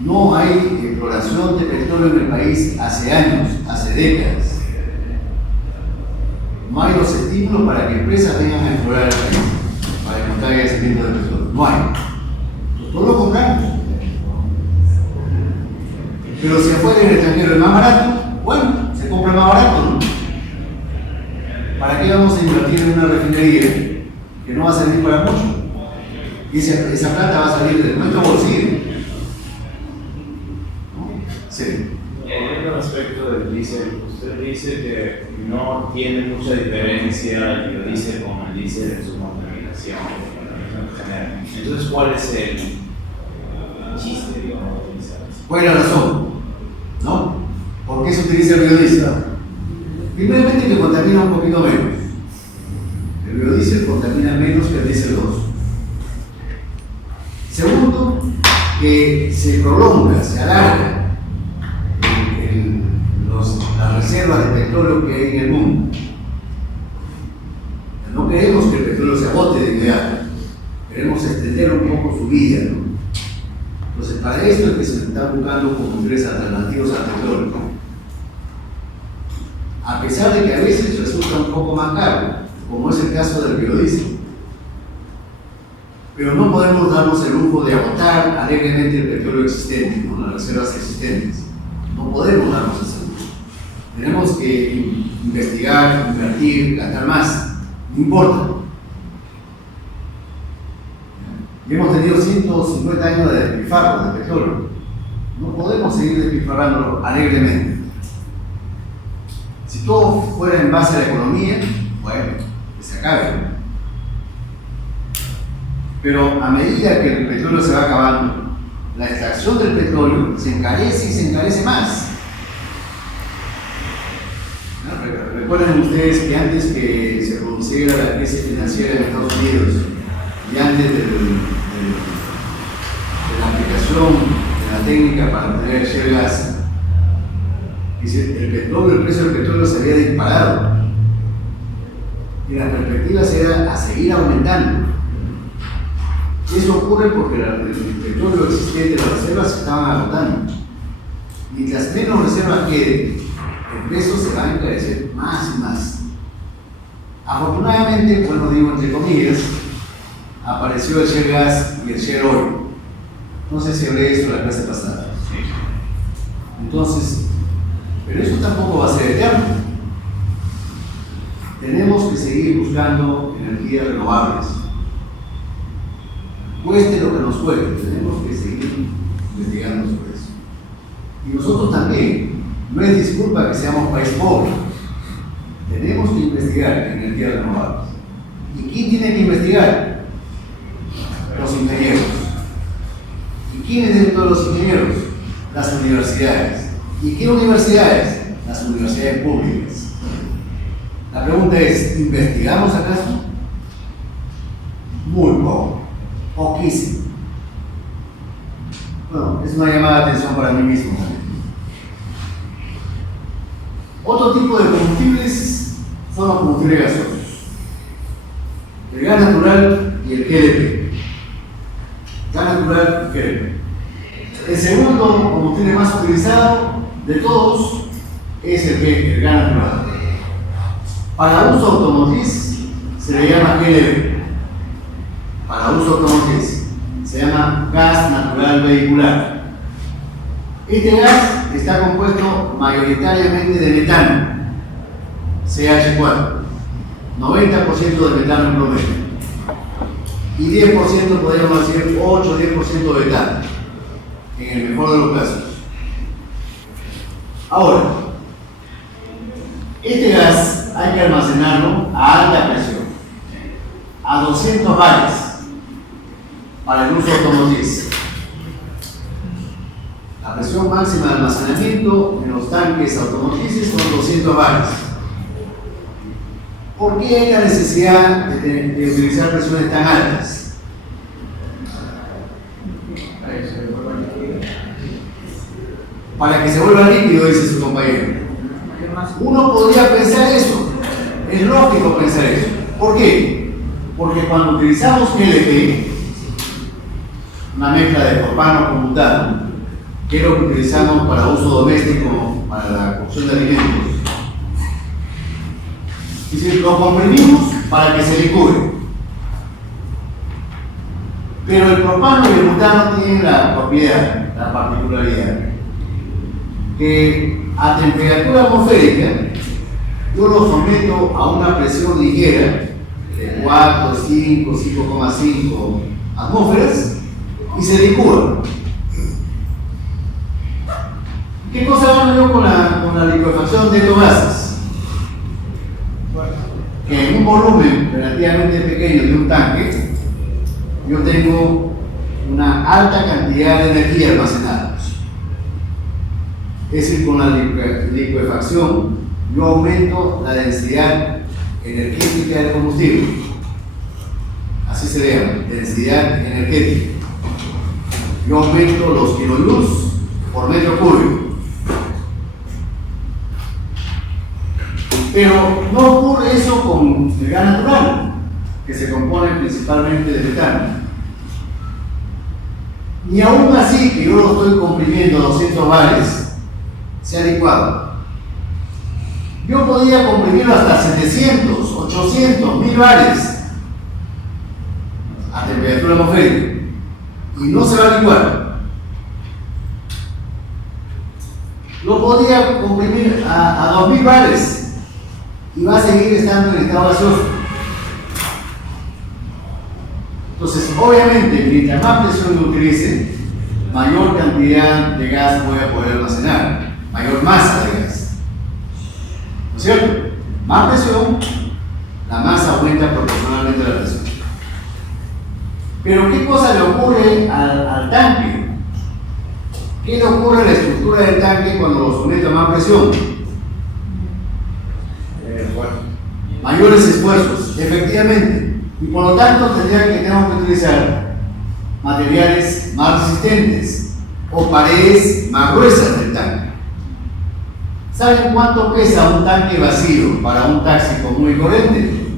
No hay exploración de petróleo en el país hace años, hace décadas. No hay los estímulos para que empresas vengan a explorar el país, para encontrar yacimientos de petróleo. No hay. Nosotros lo compramos. Pero si afuera en el extranjero es más barato, bueno, se compra más barato, ¿no? ¿Para qué vamos a invertir en una refinería que no va a servir para mucho? Y esa plata va a salir de nuestro bolsillo. ¿No? Sí. En el aspecto del diésel, usted dice que no tiene mucha diferencia el biodiesel con el diésel en su contaminación general. Entonces, ¿cuál es el chiste, digamos, de utilizar eso? Buena razón, ¿no? ¿Por qué se utiliza el biodiesel? Primeramente que contamina un poquito menos. El biodiesel contamina menos que el diésel 2. Segundo, que se prolonga, se alarga las reservas de petróleo que hay en el mundo. No queremos que el petróleo se agote de inmediato, queremos extender un poco su vida, ¿no? Entonces, para esto es que se está buscando combustibles alternativos al petróleo, a pesar de que a veces resulta un poco más caro, como es el caso del biodiesel. Pero no podemos darnos el lujo de agotar alegremente el petróleo existente, ¿no? Las reservas existentes. No podemos darnos ese lujo. Tenemos que investigar, invertir, gastar más. No importa. Y hemos tenido 150 años de despilfarro de petróleo. No podemos seguir despilfarrándolo alegremente. Si todo fuera en base a la economía, bueno, que se acabe. Pero a medida que el petróleo se va acabando, la extracción del petróleo se encarece y se encarece más. ¿No? Recuerden ustedes que antes que se produciera la crisis financiera en Estados Unidos y antes de la aplicación de la técnica para obtener shale gas, el precio del petróleo se había disparado y las perspectivas era a seguir aumentando. Eso ocurre porque el petróleo existente, las reservas se estaban agotando. Mientras menos reservas queden, el precio se va a encarecer más y más. Afortunadamente, bueno, digo entre comillas, apareció el shale gas y el shale oil. No sé si hablé de esto la clase pasada. Entonces, pero eso tampoco va a ser eterno. Tenemos que seguir buscando energías renovables. Cueste lo que nos cueste, tenemos que seguir investigando sobre eso. Y nosotros también, no es disculpa que seamos país pobre, tenemos que investigar energías renovables. ¿Y quién tiene que investigar? Los ingenieros. ¿Y quiénes de todos los ingenieros? Las universidades. ¿Y qué universidades? Las universidades públicas. La pregunta es, ¿investigamos acaso? Muy poco. Poquísimo. Bueno, es una llamada de atención para mí mismo también. Otro tipo de combustibles son los combustibles gaseosos. El gas natural y el GLP. Gas natural y GLP. El segundo combustible más utilizado de todos es el gas natural. Para uso automotriz se le llama GLP. Para uso automotriz se llama gas natural vehicular. Este gas está compuesto mayoritariamente de metano, CH4, 90% de metano en promedio, y 10% podríamos decir 8 o 10% de etano, en el mejor de los casos. Ahora, este gas hay que almacenarlo a alta presión, a 200 bares, para el uso automotriz. La presión máxima de almacenamiento en los tanques automotrices son 200 bares. ¿Por qué hay la necesidad de utilizar presiones tan altas? Para que se vuelva líquido, dice su compañero. Uno podría pensar eso. Es lógico pensar eso. ¿Por qué? Porque cuando utilizamos GLP, una mezcla de propano con butano, que es lo que utilizamos para uso doméstico, para la cocción de alimentos. Y si lo comprimimos para que se licúe. Pero el propano y el butano tienen la propiedad, la particularidad, que a temperatura atmosférica yo lo someto a una presión ligera de 4, 5, 5,5 atmósferas y se licúa. ¿Qué cosa gano yo con la licuefacción de estos gases? Que en un volumen relativamente pequeño de un tanque yo tengo una alta cantidad de energía almacenada. Es decir, con la licuefacción yo aumento la densidad energética del combustible. Así se llama, densidad energética. Yo aumento los kilojoules por metro cúbico. Pero no ocurre eso con el gas natural, que se compone principalmente de metano. Ni aún así, que yo lo estoy comprimiendo a 200 bares, se ha licuado. Yo podía comprimirlo hasta 700, 800, 1000 bares a temperatura atmosférica y no se va a licuar. Lo podía comprimir a 2000 bares y va a seguir estando en estado gaseoso. Entonces, obviamente, mientras más presión lo utilice, mayor cantidad de gas voy a poder almacenar, mayor masa de gas. ¿No es cierto? Más presión, la masa aumenta proporcionalmente a la presión. Pero ¿qué cosa le ocurre al tanque? ¿Qué le ocurre a la estructura del tanque cuando lo somete a más presión? Mayores esfuerzos, efectivamente. Y por lo tanto tenemos que utilizar materiales más resistentes o paredes más gruesas del tanque. ¿Saben cuánto pesa un tanque vacío para un taxi común y corriente?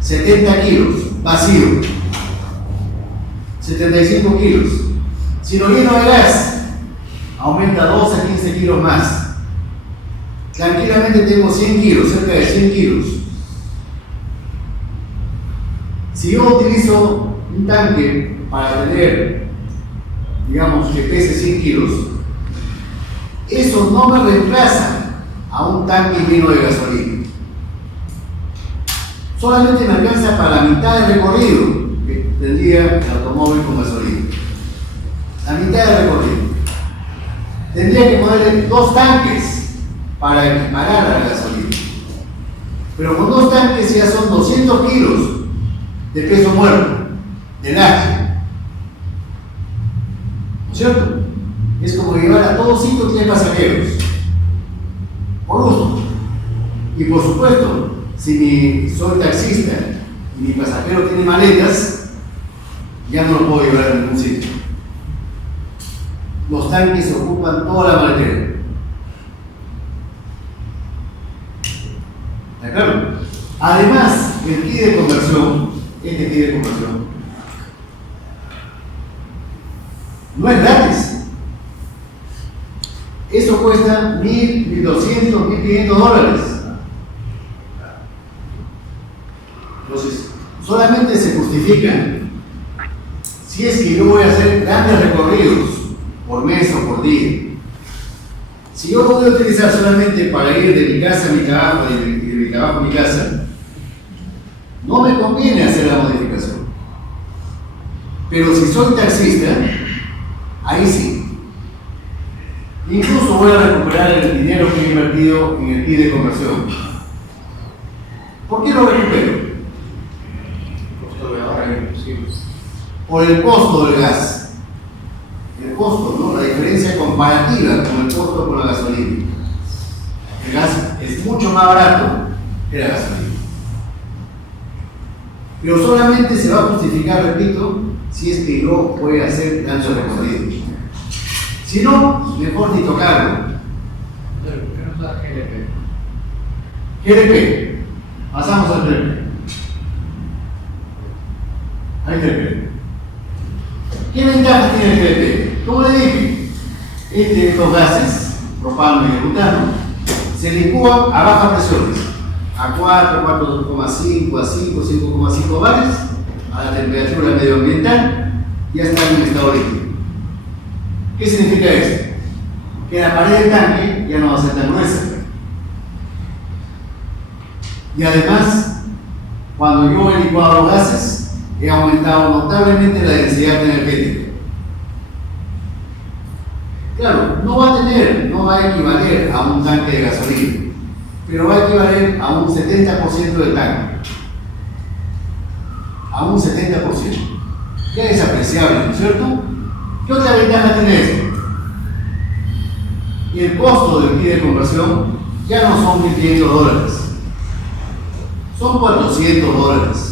70 kilos, vacío. 75 kilos. Si lo lleno de gas, aumenta 12 a 15 kilos más. Tranquilamente tengo 100 kilos, cerca de 100 kilos. Si yo utilizo un tanque para tener, digamos, que pese 100 kilos, eso no me reemplaza a un tanque lleno de gasolina. Solamente me alcanza para la mitad del recorrido que tendría el automóvil con gasolina. La mitad del recorrido. Tendría que ponerle 2 tanques para equiparar a la gasolina. Pero con 2 tanques ya son 200 kilos de peso muerto, de laje. ¿No es cierto? Es como llevar a todos 5 o 3 pasajeros. Por gusto. Y por supuesto, si soy taxista y mi pasajero tiene maletas, ya no lo puedo llevar a ningún sitio. Los tanques ocupan toda la maletera. ¿De acuerdo? Además, el kit de conversión, este kit de conversión, no es gratis. Eso cuesta $1,000, $1,200, $1,500. Entonces, solamente se justifican si es que yo voy a hacer grandes recorridos por mes o por día. Si yo lo voy a utilizar solamente para ir de mi casa a mi trabajo y de mi trabajo a mi casa, no me conviene hacer la modificación. Pero si soy taxista, ahí sí. Incluso voy a recuperar el dinero que he invertido en el kit de conversión. ¿Por qué lo recupero? Por el costo del gas. El costo, ¿no? La diferencia comparativa con el costo con la gasolina. El gas es mucho más barato que la gasolina. Pero solamente se va a justificar, repito, si es que no puede hacer grandes recorridos. Si no, mejor ni tocarlo. ¿Por qué no usa GLP? GLP. Pasamos al GLP. Hay GLP. ¿Qué ventajas tiene el GLP? Como le dije, estos gases, propano y butano, se licúan a bajas presiones, a 4, 4,5, a 5, 5,5 bares, a la temperatura medioambiental, ya están en estado líquido. ¿Qué significa esto? Que la pared del tanque ya no va a ser tan gruesa. Y además, cuando yo he licuado los gases, he aumentado notablemente la densidad energética. Claro, no va a equivaler a un tanque de gasolina, pero va a equivaler a un 70% del tanque. A un 70%. Ya es apreciable, ¿no es cierto? ¿Qué otra ventaja tiene esto? Y el costo del kit de conversión ya no son $1.500, son $400,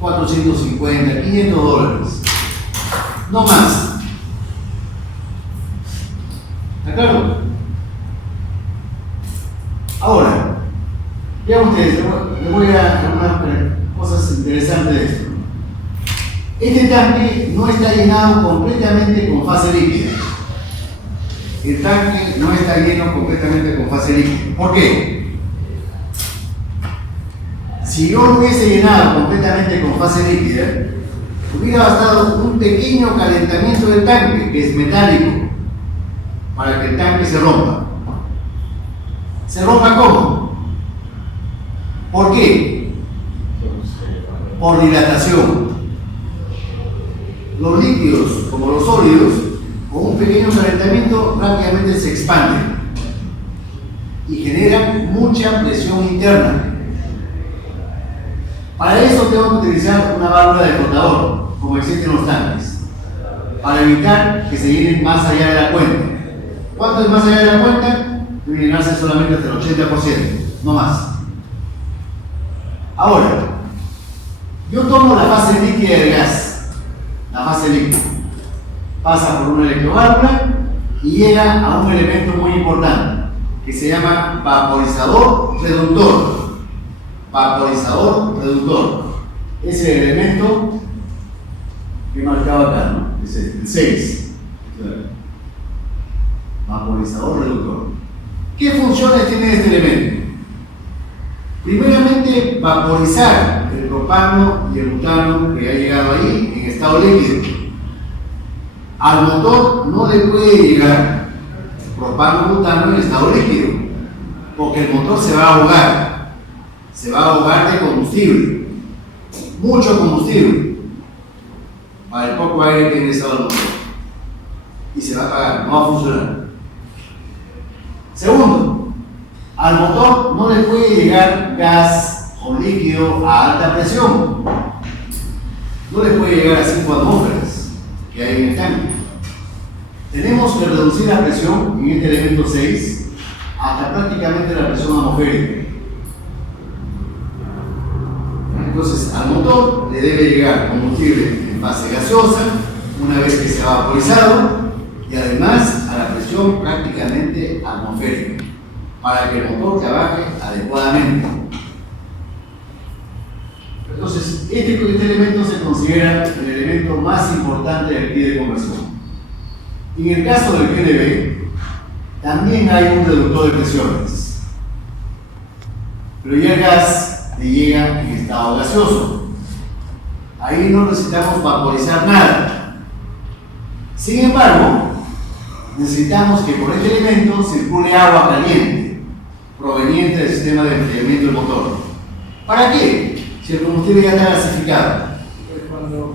450, $500, no más. ¿Está claro? Ahora, vean ustedes, les voy a hablar cosas interesantes de esto. Este tanque no está llenado completamente con fase líquida. El tanque no está lleno completamente con fase líquida. ¿Por qué? Si yo lo hubiese llenado completamente con fase líquida, hubiera bastado un pequeño calentamiento del tanque, que es metálico, para que el tanque se rompa. ¿Se rompa cómo? ¿Por qué? Por dilatación. Los líquidos, como los sólidos, con un pequeño calentamiento prácticamente se expanden y generan mucha presión interna. Para eso tengo que utilizar una válvula de flotador, como existen los tanques, para evitar que se llenen más allá de la cuenta. ¿Cuánto es más allá de la cuenta? Debe llenarse solamente hasta el 80%, no más. Ahora, yo tomo la fase líquida del gas. La fase líquida pasa por una electroválvula y llega a un elemento muy importante que se llama vaporizador reductor. Vaporizador reductor. Es el elemento que he marcado acá, ¿no? Es el 6. Vaporizador reductor. ¿Qué funciones tiene este elemento? Primeramente, vaporizar el propano y el butano que ha llegado ahí en estado líquido. Al motor no le puede llegar propano y butano en estado líquido, porque el motor se va a ahogar. Se va a ahogar de combustible, mucho combustible, para el poco aire que ha ingresado al motor. Y se va a apagar, no va a funcionar. Segundo, al motor no le puede llegar gas o líquido a alta presión. No le puede llegar a 5 atmósferas que hay en el tanque. Tenemos que reducir la presión en este elemento 6 hasta prácticamente la presión atmosférica. Entonces, al motor le debe llegar combustible en fase gaseosa una vez que se ha vaporizado y además a la presión prácticamente atmosférica para que el motor trabaje adecuadamente. Entonces, este elemento se considera el elemento más importante del kit de conversión. En el caso del GLB, también hay un reductor de presiones, pero ya el gas le llega en estado gaseoso. Ahí no necesitamos vaporizar nada. Sin embargo, necesitamos que por este elemento circule agua caliente proveniente del sistema de enfriamiento del motor. ¿Para qué? Si el combustible ya está gasificado. Cuando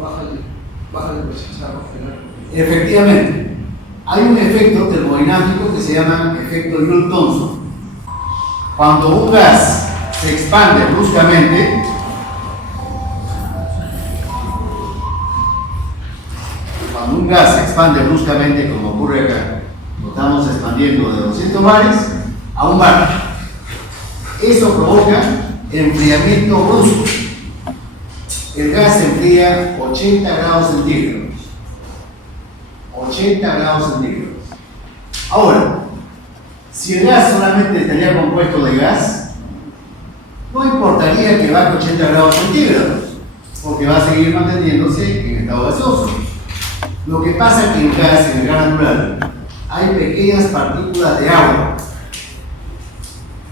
baja la presión atmosférica. Efectivamente, hay un efecto termodinámico que se llama efecto Joule-Thomson. Cuando un gas se expande bruscamente, como ocurre acá, lo estamos expandiendo de 200 bares a 1 bar. Eso provoca enfriamiento brusco. El gas se enfría 80 grados centígrados. 80 grados centígrados. Ahora, si el gas solamente estaría compuesto de gas, no importaría que baje 80 grados centígrados, porque va a seguir manteniéndose en estado gaseoso. Lo que pasa es que en el gas natural, hay pequeñas partículas de agua.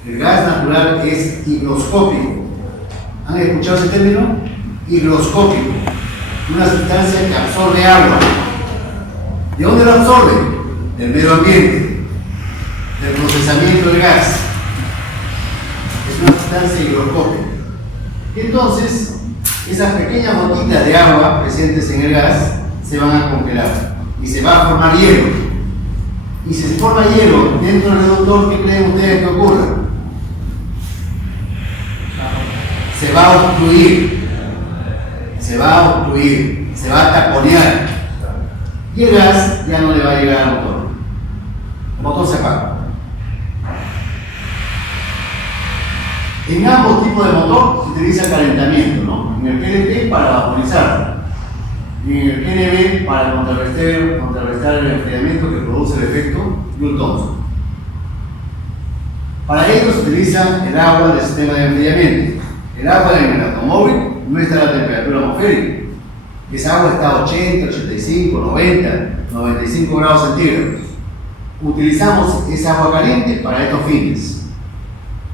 El gas natural es higroscópico. ¿Han escuchado ese término? Higroscópico. Una sustancia que absorbe agua. ¿De dónde lo absorbe? Del medio ambiente, del procesamiento del gas. Es una sustancia higroscópica. Entonces, esas pequeñas gotitas de agua presentes en el gas se van a congelar y se va a formar hielo. Y si se forma hielo dentro del reductor, ¿qué creen ustedes que ocurra? Se va a obstruir, se va a taponear y el gas ya no le va a llegar al motor. El motor se apaga. En ambos tipos de motor se utiliza calentamiento, ¿no? En el PLT para vaporizar y en el PNB para contrarrestar el enfriamiento que produce el efecto Joule-Thomson. Para ello se utiliza el agua del sistema de enfriamiento. El agua en el automóvil no está a la temperatura atmosférica. Esa agua está a 80, 85, 90, 95 grados centígrados. Utilizamos esa agua caliente para estos fines.